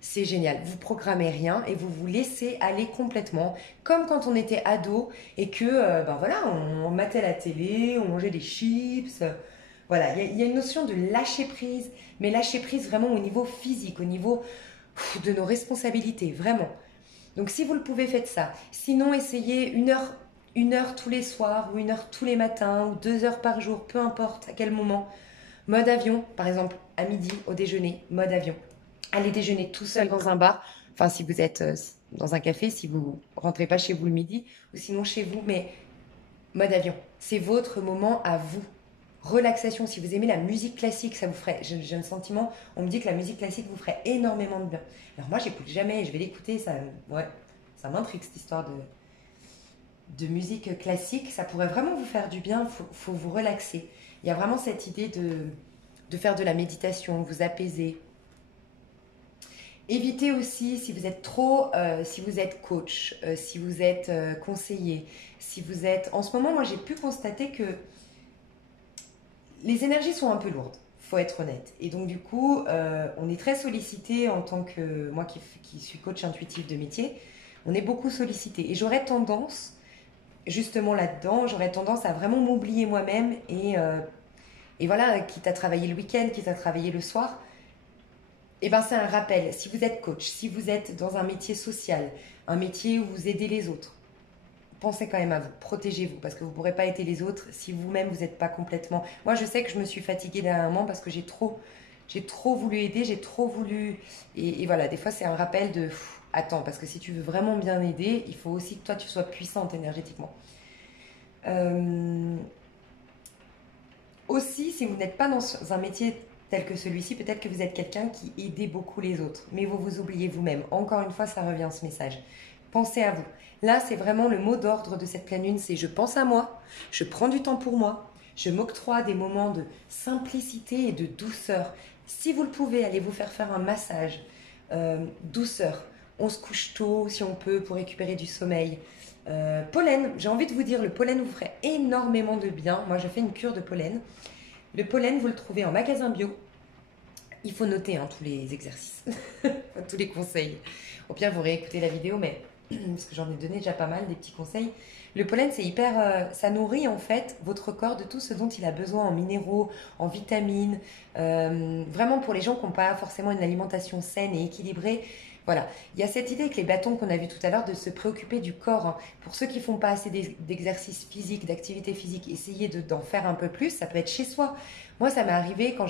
c'est génial. Vous programmez rien et vous vous laissez aller complètement, comme quand on était ado et que ben voilà, on matait la télé, on mangeait des chips. Voilà, il y a une notion de lâcher prise, mais lâcher prise vraiment au niveau physique, au niveau de nos responsabilités, vraiment. Donc si vous le pouvez, faites ça. Sinon, essayez une heure tous les soirs, ou une heure tous les matins, ou 2 heures par jour, peu importe à quel moment. Mode avion, par exemple, à midi, au déjeuner, mode avion. Allez déjeuner tout seul dans un bar. Enfin, si vous êtes dans un café, si vous rentrez pas chez vous le midi, ou sinon chez vous, mais mode avion. C'est votre moment à vous. Relaxation, si vous aimez la musique classique, ça vous ferait, j'ai un sentiment, on me dit que la musique classique vous ferait énormément de bien. Alors moi, j'écoute jamais, je vais l'écouter, ça, ouais, ça m'intrigue cette histoire de musique classique, ça pourrait vraiment vous faire du bien, faut vous relaxer. Il y a vraiment cette idée de faire de la méditation, vous apaiser. Évitez aussi, si vous êtes si vous êtes coach, si vous êtes conseiller, si vous êtes... En ce moment, moi, j'ai pu constater que les énergies sont un peu lourdes, faut être honnête. Et donc du coup, on est très sollicité en tant que moi qui suis coach intuitif de métier, on est beaucoup sollicité. Et j'aurais tendance, justement là-dedans, j'aurais tendance à vraiment m'oublier moi-même et voilà, quitte à travailler le week-end, quitte à travailler le soir. Et ben c'est un rappel. Si vous êtes coach, si vous êtes dans un métier social, un métier où vous aidez les autres, pensez quand même à vous, protégez-vous, parce que vous ne pourrez pas aider les autres si vous-même vous n'êtes pas complètement... Moi, je sais que je me suis fatiguée dernièrement parce que j'ai trop voulu aider, j'ai trop voulu... Et voilà, des fois, c'est un rappel de... Attends, parce que si tu veux vraiment bien aider, il faut aussi que toi, tu sois puissante énergétiquement. Aussi, si vous n'êtes pas dans un métier tel que celui-ci, peut-être que vous êtes quelqu'un qui aidait beaucoup les autres, mais vous vous oubliez vous-même. Encore une fois, ça revient ce message. Pensez à vous. Là, c'est vraiment le mot d'ordre de cette pleine lune, c'est je pense à moi, je prends du temps pour moi, je m'octroie des moments de simplicité et de douceur. Si vous le pouvez, allez vous faire un massage. Douceur. On se couche tôt si on peut pour récupérer du sommeil. Pollen, j'ai envie de vous dire, le pollen vous ferait énormément de bien. Moi, je fais une cure de pollen. Le pollen, vous le trouvez en magasin bio. Il faut noter hein, tous les exercices, tous les conseils. Au pire, vous réécoutez la vidéo, mais parce que j'en ai donné déjà pas mal, des petits conseils. Le pollen, c'est hyper... ça nourrit en fait votre corps de tout ce dont il a besoin en minéraux, en vitamines. Vraiment pour les gens qui n'ont pas forcément une alimentation saine et équilibrée. Voilà, il y a cette idée avec les bâtons qu'on a vu tout à l'heure de se préoccuper du corps. Hein. Pour ceux qui font pas assez d'exercices physiques, d'activités physiques, essayez d'en faire un peu plus. Ça peut être chez soi. Moi, ça m'est arrivé quand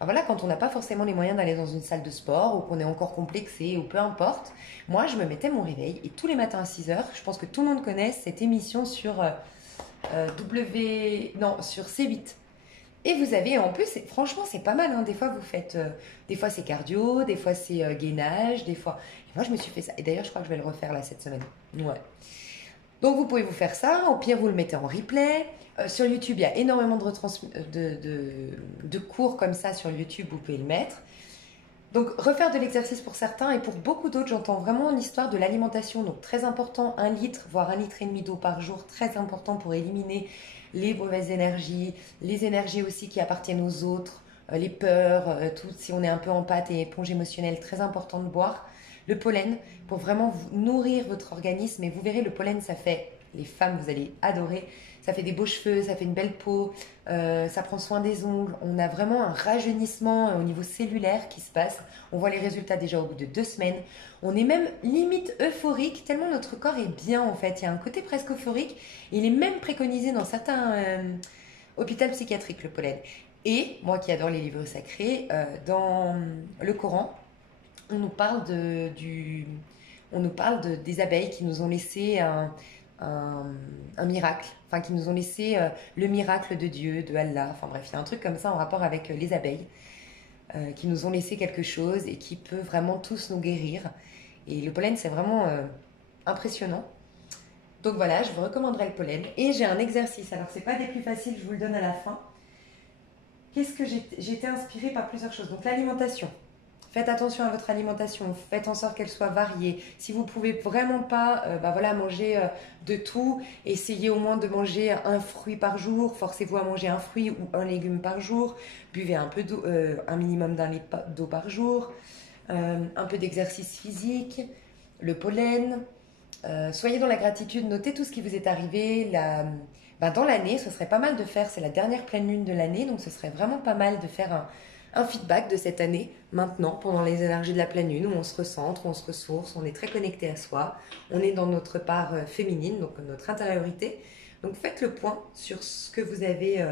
voilà, quand on n'a pas forcément les moyens d'aller dans une salle de sport ou qu'on est encore complexé ou peu importe. Moi, je me mettais mon réveil et tous les matins à 6 heures, je pense que tout le monde connaît cette émission sur sur C8. Et vous avez, en plus, franchement, c'est pas mal. Hein. Des fois, vous faites, des fois c'est cardio, des fois c'est gainage, des fois. Et moi, je me suis fait ça. Et d'ailleurs, je crois que je vais le refaire là cette semaine. Ouais. Donc, vous pouvez vous faire ça. Au pire, vous le mettez en replay. Sur YouTube, il y a énormément de cours comme ça sur YouTube. Vous pouvez le mettre. Donc, refaire de l'exercice pour certains et pour beaucoup d'autres, j'entends vraiment l'histoire de l'alimentation. Donc, très important, 1 litre, voire 1,5 litre d'eau par jour, très important pour éliminer les mauvaises énergies, les énergies aussi qui appartiennent aux autres, les peurs, tout, si on est un peu en pâte et éponge émotionnelle, très important de boire. Le pollen, pour vraiment nourrir votre organisme, et vous verrez, le pollen, ça fait les femmes, vous allez adorer. Ça fait des beaux cheveux, ça fait une belle peau, ça prend soin des ongles. On a vraiment un rajeunissement au niveau cellulaire qui se passe. On voit les résultats déjà au bout de 2 semaines. On est même limite euphorique, tellement notre corps est bien en fait. Il y a un côté presque euphorique. Il est même préconisé dans certains hôpitaux psychiatriques, le pollen. Et moi qui adore les livres sacrés, dans le Coran, on nous parle des abeilles qui nous ont laissé un miracle, enfin qui nous ont laissé le miracle de Dieu, de Allah, enfin bref, il y a un truc comme ça en rapport avec les abeilles, qui nous ont laissé quelque chose et qui peut vraiment tous nous guérir. Et le pollen, c'est vraiment impressionnant. Donc voilà, je vous recommanderais le pollen. Et j'ai un exercice, alors c'est pas des plus faciles, je vous le donne à la fin. Qu'est-ce que j'ai été inspirée par plusieurs choses. Donc l'alimentation. Faites attention à votre alimentation, faites en sorte qu'elle soit variée. Si vous ne pouvez vraiment pas manger de tout, essayez au moins de manger un fruit par jour, forcez-vous à manger un fruit ou un légume par jour, buvez un peu d'eau, un minimum d'un litre d'eau par jour, un peu d'exercice physique, le pollen, soyez dans la gratitude, notez tout ce qui vous est arrivé. Dans l'année, ce serait pas mal de faire, c'est la dernière pleine lune de l'année, donc ce serait vraiment pas mal de faire un feedback de cette année, maintenant, pendant les énergies de la pleine lune, où on se recentre, on se ressource, on est très connecté à soi, on est dans notre part féminine, donc notre intériorité. Donc faites le point sur ce que vous avez,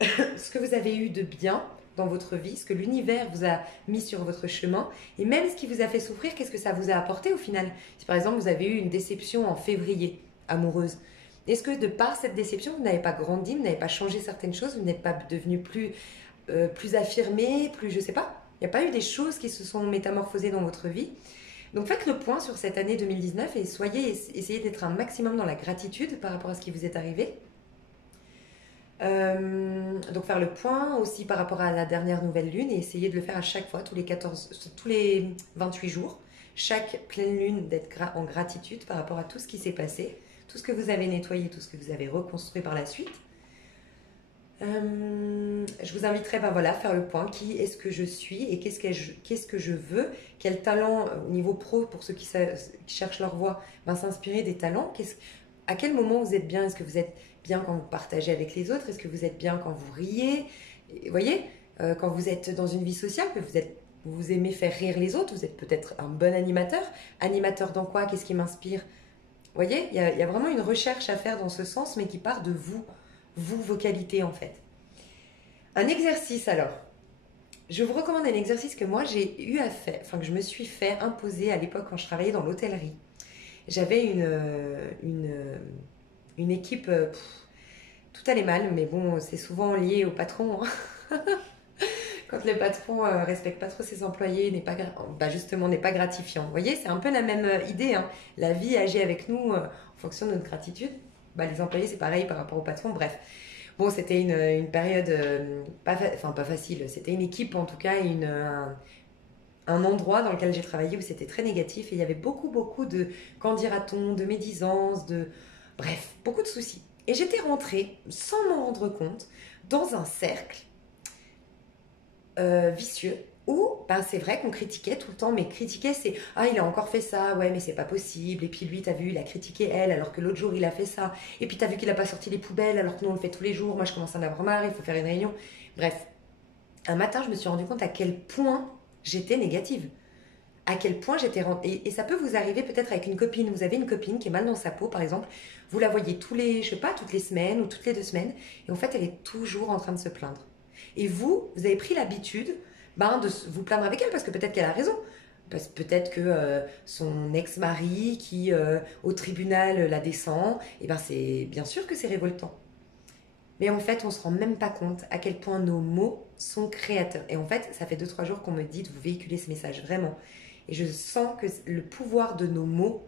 ce que vous avez eu de bien dans votre vie, ce que l'univers vous a mis sur votre chemin, et même ce qui vous a fait souffrir, qu'est-ce que ça vous a apporté au final. Si par exemple vous avez eu une déception en février, amoureuse, est-ce que de par cette déception, vous n'avez pas grandi, vous n'avez pas changé certaines choses, vous n'êtes pas devenu plus affirmé, plus je sais pas. Il n'y a pas eu des choses qui se sont métamorphosées dans votre vie. Donc faites le point sur cette année 2019 et essayez d'être un maximum dans la gratitude par rapport à ce qui vous est arrivé. Donc faire le point aussi par rapport à la dernière nouvelle lune et essayez de le faire à chaque fois, tous les 28 jours. Chaque pleine lune d'être en gratitude par rapport à tout ce qui s'est passé, tout ce que vous avez nettoyé, tout ce que vous avez reconstruit par la suite. Je vous inviterai à faire le point. Qui est-ce que je suis et qu'est-ce que je veux? Quel talent au niveau pro, pour ceux qui cherchent leur voie, s'inspirer des talents. À quel moment vous êtes bien? Est-ce que vous êtes bien quand vous partagez avec les autres? Est-ce que vous êtes bien quand vous riez? Vous voyez, quand vous êtes dans une vie sociale, vous aimez faire rire les autres, vous êtes peut-être un bon animateur. Animateur dans quoi? Qu'est-ce qui m'inspire? Vous voyez, il y a vraiment une recherche à faire dans ce sens, mais qui part de vous, vos qualités en fait. Un exercice alors. Je vous recommande un exercice que moi j'ai eu à faire, que je me suis fait imposer à l'époque quand je travaillais dans l'hôtellerie. J'avais une équipe, tout allait mal, mais bon, c'est souvent lié au patron. Hein. Quand le patron respecte pas trop ses employés, n'est pas gratifiant. Vous voyez, c'est un peu la même idée. Hein. La vie agit avec nous en fonction de notre gratitude. Les employés, c'est pareil par rapport au patron. Bref, bon, c'était une période pas facile. C'était une équipe, en tout cas, un endroit dans lequel j'ai travaillé où c'était très négatif. Et il y avait beaucoup de qu'en dira-t-on, de médisance, bref, beaucoup de soucis. Et j'étais rentrée, sans m'en rendre compte, dans un cercle vicieux où c'est vrai qu'on critiquait tout le temps, mais critiquer c'est il a encore fait ça, ouais mais c'est pas possible, et puis lui t'as vu il a critiqué elle alors que l'autre jour il a fait ça, et puis t'as vu qu'il a pas sorti les poubelles alors que nous on le fait tous les jours, moi je commence à en avoir marre, il faut faire une réunion. Bref, un matin je me suis rendu compte à quel point j'étais négative, à quel point j'étais et ça peut vous arriver peut-être avec une copine. Vous avez une copine qui est mal dans sa peau par exemple, vous la voyez toutes les semaines ou toutes les 2 semaines, et en fait elle est toujours en train de se plaindre. Et vous avez pris l'habitude de vous plaindre avec elle parce que peut-être qu'elle a raison. Peut-être que son ex-mari qui au tribunal la descend, c'est bien sûr que c'est révoltant. Mais en fait, on ne se rend même pas compte à quel point nos mots sont créateurs. Et en fait, ça fait 2-3 jours qu'on me dit de vous véhiculer ce message, vraiment. Et je sens que le pouvoir de nos mots,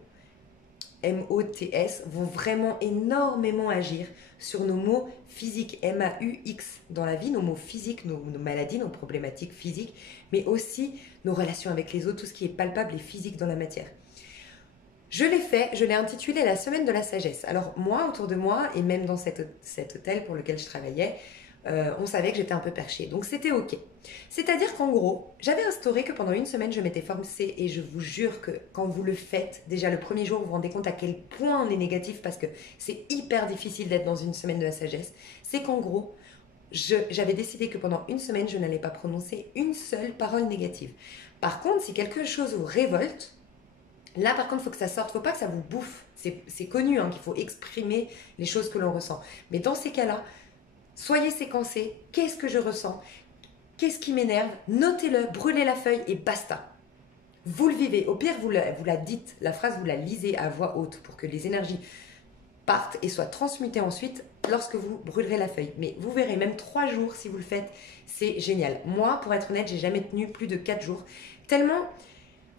M-O-T-S, vont vraiment énormément agir sur nos mots physiques, M-A-U-X, dans la vie, nos mots physiques, nos maladies, nos problématiques physiques, mais aussi nos relations avec les autres, tout ce qui est palpable et physique dans la matière. Je l'ai intitulé la semaine de la sagesse. Alors moi, autour de moi, et même dans cet hôtel pour lequel je travaillais, on savait que j'étais un peu perchée. Donc c'était ok. C'est-à-dire qu'en gros, j'avais instauré que pendant une semaine, je m'étais forcée et je vous jure que quand vous le faites, déjà le premier jour, vous vous rendez compte à quel point on est négatif parce que c'est hyper difficile d'être dans une semaine de la sagesse. C'est qu'en gros, j'avais décidé que pendant une semaine, je n'allais pas prononcer une seule parole négative. Par contre, si quelque chose vous révolte, là, par contre, il faut que ça sorte. Il ne faut pas que ça vous bouffe. C'est connu hein, qu'il faut exprimer les choses que l'on ressent. Mais dans ces cas-là, soyez séquencés. Qu'est-ce que je ressens? Qu'est-ce qui m'énerve? Notez-le, brûlez la feuille et basta. Vous le vivez. Au pire, vous la dites. La phrase, vous la lisez à voix haute pour que les énergies partent et soient transmutées ensuite lorsque vous brûlerez la feuille. Mais vous verrez, même 3 jours, si vous le faites, c'est génial. Moi, pour être honnête, j'ai jamais tenu plus de 4 jours. Tellement...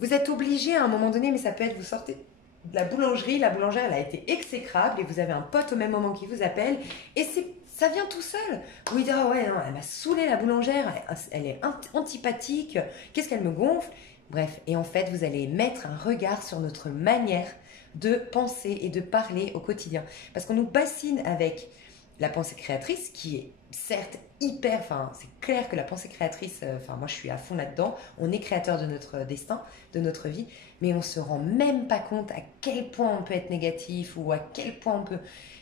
Vous êtes obligé à un moment donné, mais ça peut être, vous sortez de la boulangerie, la boulangère, elle a été exécrable et vous avez un pote au même moment qui vous appelle et ça vient tout seul. Vous dites, ah ouais, non, elle m'a saoulé la boulangère, elle est antipathique, qu'est-ce qu'elle me gonfle? Bref, et en fait, vous allez mettre un regard sur notre manière de penser et de parler au quotidien. Parce qu'on nous bassine avec la pensée créatrice qui est certes hyper, enfin c'est clair que la pensée créatrice, enfin moi je suis à fond là-dedans, on est créateur de notre destin, de notre vie, mais on se rend même pas compte à quel point on peut être négatif ou à quel point on peut,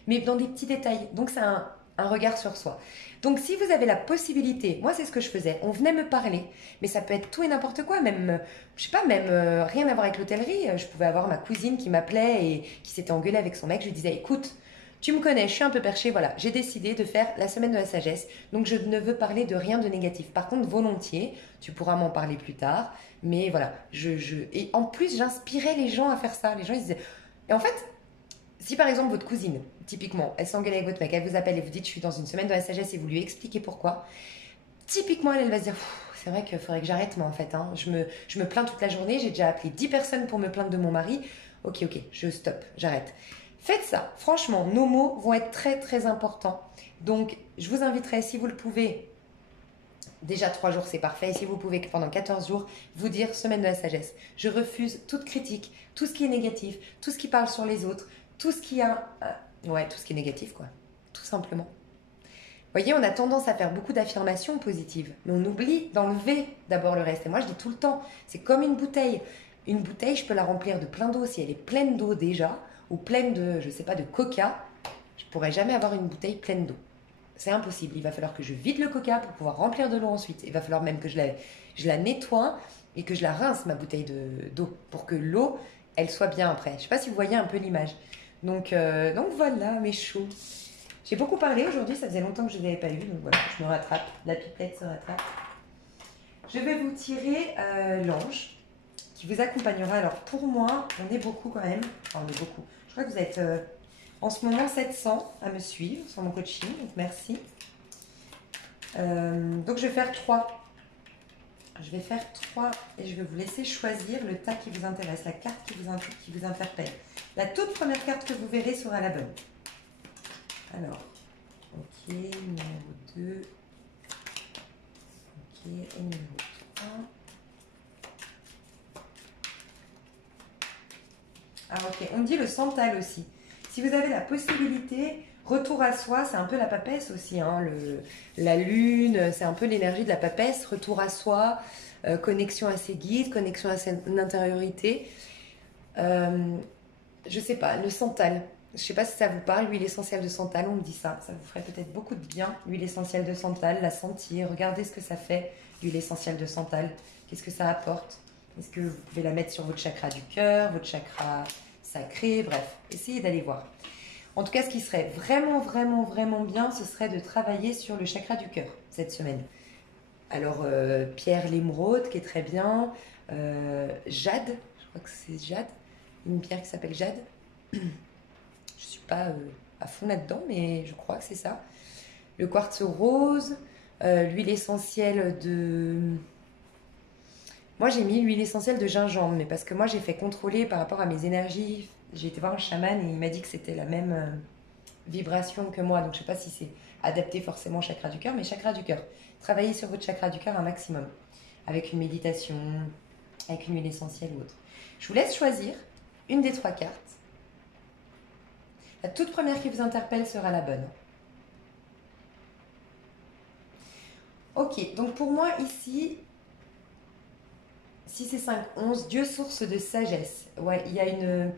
mais dans des petits détails, donc c'est un regard sur soi. Donc si vous avez la possibilité, moi c'est ce que je faisais, on venait me parler, mais ça peut être tout et n'importe quoi, même, je sais pas, même rien à voir avec l'hôtellerie, je pouvais avoir ma cousine qui m'appelait et qui s'était engueulée avec son mec, je lui disais écoute, tu me connais, je suis un peu perchée, voilà. J'ai décidé de faire la semaine de la sagesse, donc je ne veux parler de rien de négatif. Par contre, volontiers, tu pourras m'en parler plus tard, mais voilà. Et en plus, j'inspirais les gens à faire ça. Les gens, ils disaient... Et en fait, si par exemple votre cousine, typiquement, elle s'engueule avec votre mec, elle vous appelle et vous dites je suis dans une semaine de la sagesse et vous lui expliquez pourquoi, typiquement, elle va se dire c'est vrai qu'il faudrait que j'arrête moi en fait. Hein. Je me plains toute la journée, j'ai déjà appelé 10 personnes pour me plaindre de mon mari. Ok, je stoppe, j'arrête. Faites ça. Franchement, nos mots vont être très très importants. Donc, je vous inviterai, si vous le pouvez, déjà 3 jours c'est parfait. Et si vous pouvez pendant 14 jours, vous dire semaine de la sagesse. Je refuse toute critique, tout ce qui est négatif, tout ce qui parle sur les autres, tout ce qui a... ouais, tout ce qui est négatif quoi. Tout simplement. Vous voyez, on a tendance à faire beaucoup d'affirmations positives, mais on oublie d'enlever d'abord le reste. Et moi, je dis tout le temps, c'est comme une bouteille. Une bouteille, je peux la remplir de plein d'eau si elle est pleine d'eau déjà, ou pleine de, je sais pas, de coca. Je pourrais jamais avoir une bouteille pleine d'eau. C'est impossible. Il va falloir que je vide le coca pour pouvoir remplir de l'eau ensuite. Il va falloir même que je la nettoie et que je la rince, ma bouteille d'eau, pour que l'eau, elle soit bien après. Je sais pas si vous voyez un peu l'image. Donc voilà, mes choux. J'ai beaucoup parlé aujourd'hui, ça faisait longtemps que je ne l'avais pas eu, donc voilà, je me rattrape, la pipette se rattrape. Je vais vous tirer l'ange qui vous accompagnera. Alors pour moi, on est beaucoup quand même, enfin on est beaucoup. Je crois que vous êtes en ce moment 700 à me suivre sur mon coaching, donc merci. Donc je vais faire 3. Je vais faire 3 et je vais vous laisser choisir le tas qui vous intéresse, la carte qui vous interpelle. La toute première carte que vous verrez sera la bonne. Alors, ok, numéro 2, ok, et numéro 3. Ah ok, on me dit le santal aussi. Si vous avez la possibilité, retour à soi, c'est un peu la papesse aussi. Hein, la lune, c'est un peu l'énergie de la papesse, retour à soi, connexion à ses guides, connexion à son intériorité. Je sais pas, le santal. Je ne sais pas si ça vous parle, l'huile essentielle de santal, on me dit ça. Ça vous ferait peut-être beaucoup de bien, l'huile essentielle de santal, la sentir, regardez ce que ça fait, l'huile essentielle de santal. Qu'est-ce que ça apporte? Est-ce que vous pouvez la mettre sur votre chakra du cœur, votre chakra sacré, bref, essayez d'aller voir. En tout cas, ce qui serait vraiment, vraiment, vraiment bien, ce serait de travailler sur le chakra du cœur cette semaine. Alors, pierre l'émeraude, qui est très bien, jade, je crois que c'est jade, une pierre qui s'appelle jade. Je suis pas à fond là-dedans, mais je crois que c'est ça. Le quartz rose, l'huile essentielle de... Moi, j'ai mis l'huile essentielle de gingembre, mais parce que moi, j'ai fait contrôler par rapport à mes énergies. J'ai été voir un chaman et il m'a dit que c'était la même vibration que moi. Donc, je ne sais pas si c'est adapté forcément au chakra du cœur, mais chakra du cœur. Travaillez sur votre chakra du cœur un maximum, avec une méditation, avec une huile essentielle ou autre. Je vous laisse choisir une des 3 cartes. La toute première qui vous interpelle sera la bonne. Ok, donc pour moi ici, si c'est 5 11, Dieu source de sagesse. Ouais, il y a une...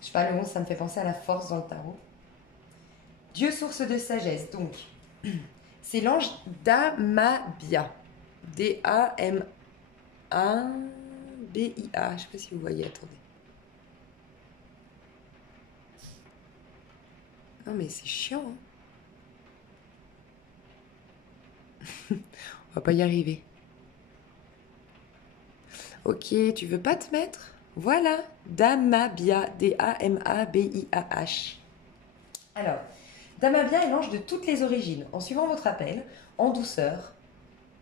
Je sais pas, le 11, ça me fait penser à la force dans le tarot. Dieu source de sagesse, donc c'est l'ange Damabia. Damabia. Je sais pas si vous voyez, attendez. Non mais c'est chiant, hein. On va pas y arriver. Ok, tu veux pas te mettre? Voilà, Damabia, Damabia. Alors, Damabia est l'ange de toutes les origines. En suivant votre appel, en douceur,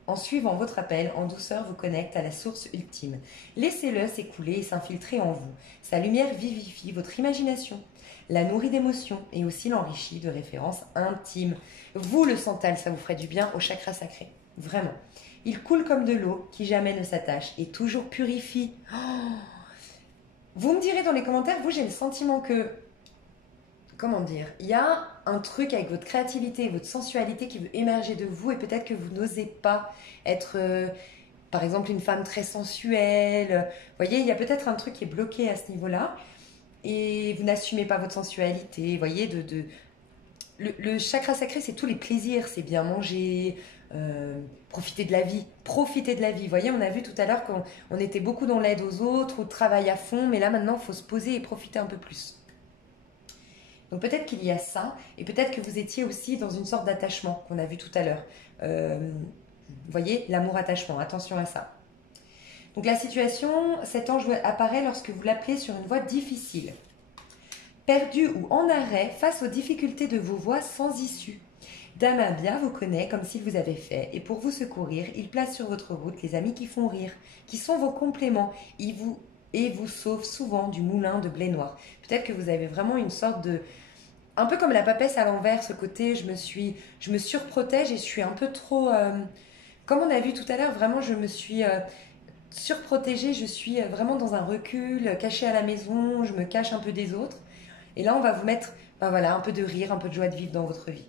en suivant votre appel, en douceur, vous connecte à la source ultime. Laissez-le s'écouler et s'infiltrer en vous. Sa lumière vivifie votre imagination, la nourrit d'émotions et aussi l'enrichit de références intimes. Vous, le santal, ça vous ferait du bien au chakra sacré. Vraiment. Il coule comme de l'eau qui jamais ne s'attache et toujours purifie. Oh, vous me direz dans les commentaires, vous, j'ai le sentiment que, comment dire, il y a un truc avec votre créativité et votre sensualité qui veut émerger de vous et peut-être que vous n'osez pas être, par exemple, une femme très sensuelle. Vous voyez, il y a peut-être un truc qui est bloqué à ce niveau-là et vous n'assumez pas votre sensualité. Vous voyez, le chakra sacré, c'est tous les plaisirs, c'est bien manger, profiter de la vie. Profiter de la vie. Vous voyez, on a vu tout à l'heure qu'on était beaucoup dans l'aide aux autres ou travail à fond, mais là maintenant, il faut se poser et profiter un peu plus. Donc peut-être qu'il y a ça, et peut-être que vous étiez aussi dans une sorte d'attachement qu'on a vu tout à l'heure. Vous voyez, l'amour-attachement, attention à ça. Donc la situation, cet ange apparaît lorsque vous l'appelez sur une voie difficile. Perdu ou en arrêt face aux difficultés de vos voies sans issue. Damabia vous connaît comme s'il vous avait fait, et pour vous secourir, il place sur votre route les amis qui font rire, qui sont vos compléments, et vous sauve souvent du moulin de blé noir. Peut-être que vous avez vraiment une sorte de... Un peu comme la papesse à l'envers, ce côté, je me surprotège et je suis un peu trop... comme on a vu tout à l'heure, vraiment, je me suis surprotégée, je suis vraiment dans un recul, cachée à la maison, je me cache un peu des autres. Et là, on va vous mettre, ben voilà, un peu de rire, un peu de joie de vivre dans votre vie.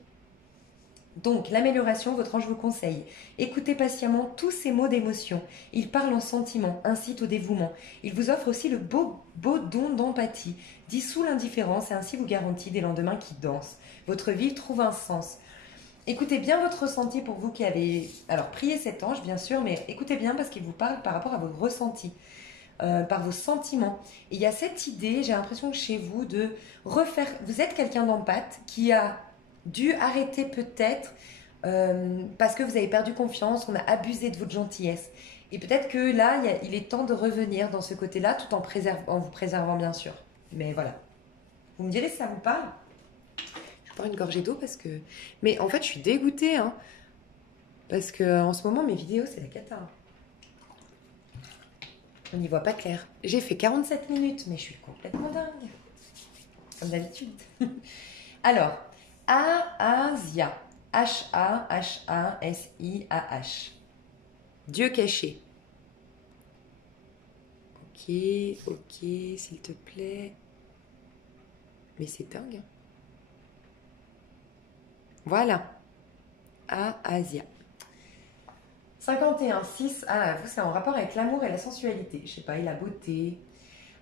Donc, l'amélioration, votre ange vous conseille. Écoutez patiemment tous ces mots d'émotion. Il parle en sentiment, incite au dévouement. Il vous offre aussi le beau don d'empathie, dissout l'indifférence et ainsi vous garantit des lendemains qui dansent. Votre vie trouve un sens. Écoutez bien votre ressenti pour vous qui avez... Alors, priez cet ange, bien sûr, mais écoutez bien parce qu'il vous parle par rapport à vos ressentis, par vos sentiments. Et il y a cette idée, j'ai l'impression que chez vous, de refaire... Vous êtes quelqu'un d'empathe qui a dû arrêter peut-être parce que vous avez perdu confiance, on a abusé de votre gentillesse. Et peut-être que là, il est temps de revenir dans ce côté-là tout en vous préservant bien sûr. Mais voilà. Vous me direz si ça vous parle. Je vais boire une gorgée d'eau parce que... Mais en fait, je suis dégoûtée. Hein, parce que en ce moment, mes vidéos, c'est la cata. On n'y voit pas clair. J'ai fait 47 minutes, mais je suis complètement dingue. Comme d'habitude. Alors... Aasia. H-A-H-A-S-I-A-H. Dieu caché. Ok, s'il te plaît. Mais c'est dingue. Hein. Voilà. Aasia. 51, 6. Ah, vous, c'est en rapport avec l'amour et la sensualité. Je sais pas, et la beauté.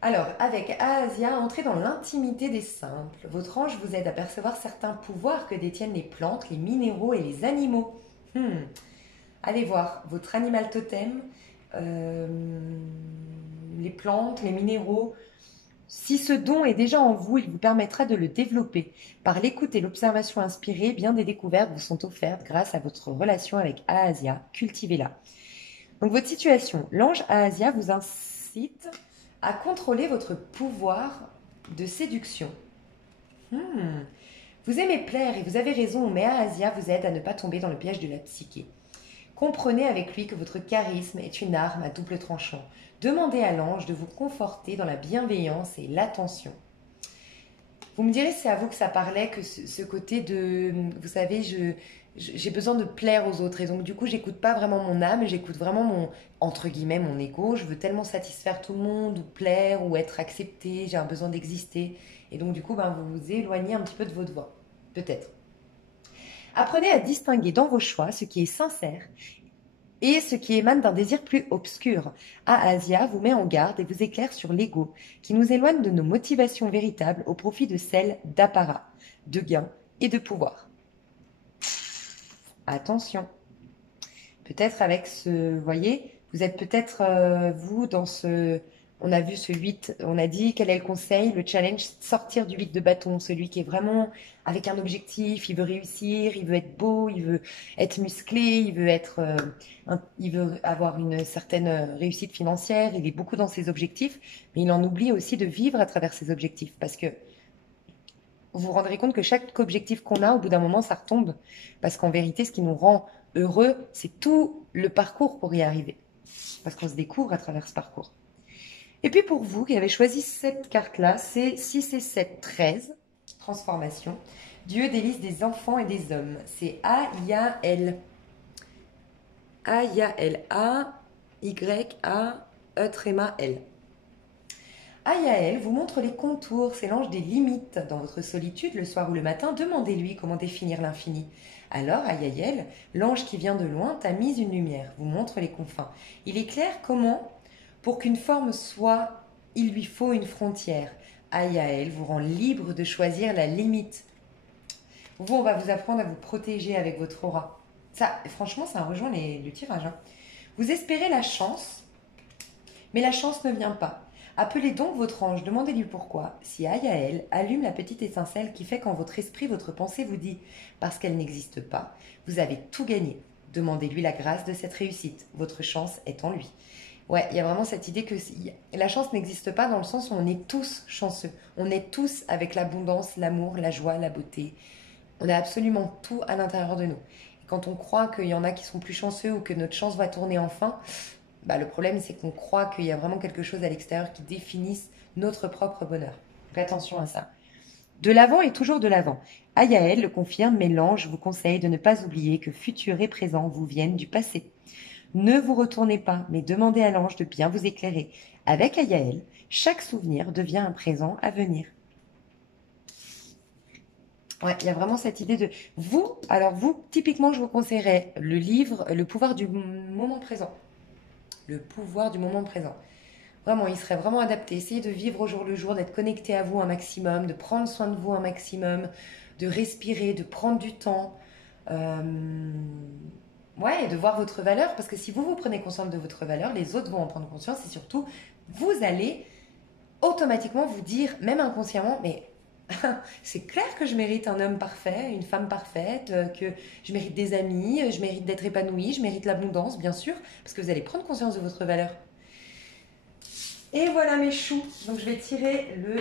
Alors, avec Aasia, entrez dans l'intimité des simples. Votre ange vous aide à percevoir certains pouvoirs que détiennent les plantes, les minéraux et les animaux. Allez voir votre animal totem, les plantes, les minéraux. Si ce don est déjà en vous, il vous permettra de le développer. Par l'écoute et l'observation inspirée, bien des découvertes vous sont offertes grâce à votre relation avec Aasia. Cultivez-la. Donc, votre situation. L'ange Aasia vous incite à contrôler votre pouvoir de séduction. Vous aimez plaire et vous avez raison, mais Aasia vous aide à ne pas tomber dans le piège de la psyché. Comprenez avec lui que votre charisme est une arme à double tranchant. Demandez à l'ange de vous conforter dans la bienveillance et l'attention. Vous me direz si c'est à vous que ça parlait, que ce côté de... Vous savez, j'ai besoin de plaire aux autres et donc du coup j'écoute pas vraiment mon âme, j'écoute vraiment mon, entre guillemets, mon ego. Je veux tellement satisfaire tout le monde ou plaire ou être acceptée, j'ai un besoin d'exister et donc du coup vous vous éloignez un petit peu de votre voix, peut-être. Apprenez à distinguer dans vos choix ce qui est sincère et ce qui émane d'un désir plus obscur. Asia vous met en garde et vous éclaire sur l'ego, qui nous éloigne de nos motivations véritables au profit de celles d'apparat, de gain et de pouvoir. Attention. Peut-être avec ce, vous voyez, vous êtes peut-être, vous, dans ce... On a vu ce 8, on a dit quel est le conseil, le challenge, sortir du 8 de bâton, celui qui est vraiment avec un objectif, il veut réussir, il veut être beau, il veut être musclé, il veut être, il veut avoir une certaine réussite financière, il est beaucoup dans ses objectifs, mais il en oublie aussi de vivre à travers ses objectifs, parce que vous vous rendrez compte que chaque objectif qu'on a, au bout d'un moment, ça retombe, parce qu'en vérité, ce qui nous rend heureux, c'est tout le parcours pour y arriver, parce qu'on se découvre à travers ce parcours. Et puis pour vous qui avez choisi cette carte-là, c'est 6 et 7, 13, transformation. Dieu délice des enfants et des hommes. C'est A-Y-A-L. A-Y-A-L. A-Y-A-E-L. Ayael vous montre les contours, c'est l'ange des limites. Dans votre solitude, le soir ou le matin, demandez-lui comment définir l'infini. Alors, Ayael, l'ange qui vient de loin, tamise une lumière, vous montre les confins. Il éclaire comment, pour qu'une forme soit, il lui faut une frontière. Ayael vous rend libre de choisir la limite. Vous, on va vous apprendre à vous protéger avec votre aura. Ça, franchement, ça rejoint le tirage. Hein. Vous espérez la chance, mais la chance ne vient pas. Appelez donc votre ange, demandez-lui pourquoi. Si Ayael allume la petite étincelle qui fait qu'en votre esprit, votre pensée vous dit « parce qu'elle n'existe pas », vous avez tout gagné. Demandez-lui la grâce de cette réussite. Votre chance est en lui. Ouais, il y a vraiment cette idée que la chance n'existe pas dans le sens où on est tous chanceux. On est tous avec l'abondance, l'amour, la joie, la beauté. On a absolument tout à l'intérieur de nous. Et quand on croit qu'il y en a qui sont plus chanceux ou que notre chance va tourner enfin, bah, le problème, c'est qu'on croit qu'il y a vraiment quelque chose à l'extérieur qui définisse notre propre bonheur. Donc attention à ça. De l'avant et toujours de l'avant. Ayael le confirme, mais l'ange vous conseille de ne pas oublier que futur et présent vous viennent du passé. Ne vous retournez pas, mais demandez à l'ange de bien vous éclairer. Avec Ayael, chaque souvenir devient un présent à venir. Ouais, il y a vraiment cette idée de... Vous, alors vous, typiquement, je vous conseillerais le livre « Le pouvoir du moment présent ». Le pouvoir du moment présent. Vraiment, il serait vraiment adapté. Essayez de vivre au jour le jour, d'être connecté à vous un maximum, de prendre soin de vous un maximum, de respirer, de prendre du temps. Ouais, et de voir votre valeur. Parce que si vous prenez conscience de votre valeur, les autres vont en prendre conscience. Et surtout, vous allez automatiquement vous dire, même inconsciemment, mais c'est clair que je mérite un homme parfait, une femme parfaite, que je mérite des amis, je mérite d'être épanouie, je mérite l'abondance, bien sûr, parce que vous allez prendre conscience de votre valeur. Et voilà mes choux. Donc je vais tirer le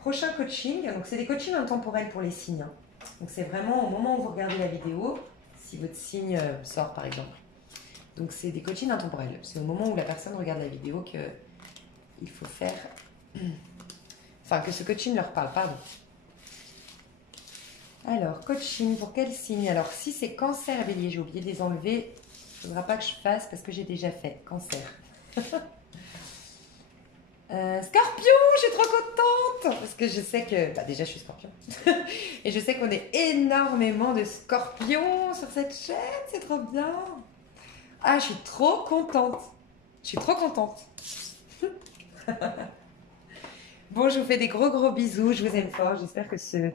prochain coaching. Donc c'est des coachings intemporels pour les signes. Donc c'est vraiment au moment où vous regardez la vidéo, si votre signe sort par exemple. Donc c'est des coachings intemporels. C'est au moment où la personne regarde la vidéo qu'il faut faire... Enfin, que ce coaching leur parle, pardon. Alors, coaching, pour quel signe? Alors, si c'est cancer et bélier, j'ai oublié de les enlever. Il ne faudra pas que je fasse parce que j'ai déjà fait. Cancer. Scorpion, je suis trop contente. Parce que je sais que... Bah, déjà, je suis scorpion. Et je sais qu'on est énormément de scorpions sur cette chaîne. C'est trop bien. Ah, je suis trop contente. Je suis trop contente. Bon, je vous fais des gros bisous. Je vous aime fort. J'espère que ce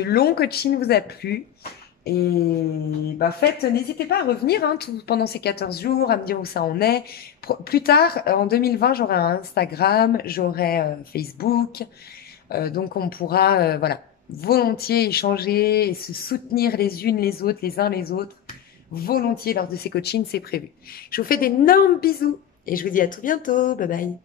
long coaching vous a plu. Et bah, n'hésitez pas à revenir pendant ces 14 jours, à me dire où ça en est. Plus tard, en 2020, j'aurai un Instagram, j'aurai Facebook. Donc, on pourra volontiers échanger et se soutenir les unes les autres, les uns les autres. Volontiers lors de ces coachings, c'est prévu. Je vous fais d'énormes bisous et je vous dis à tout bientôt. Bye bye.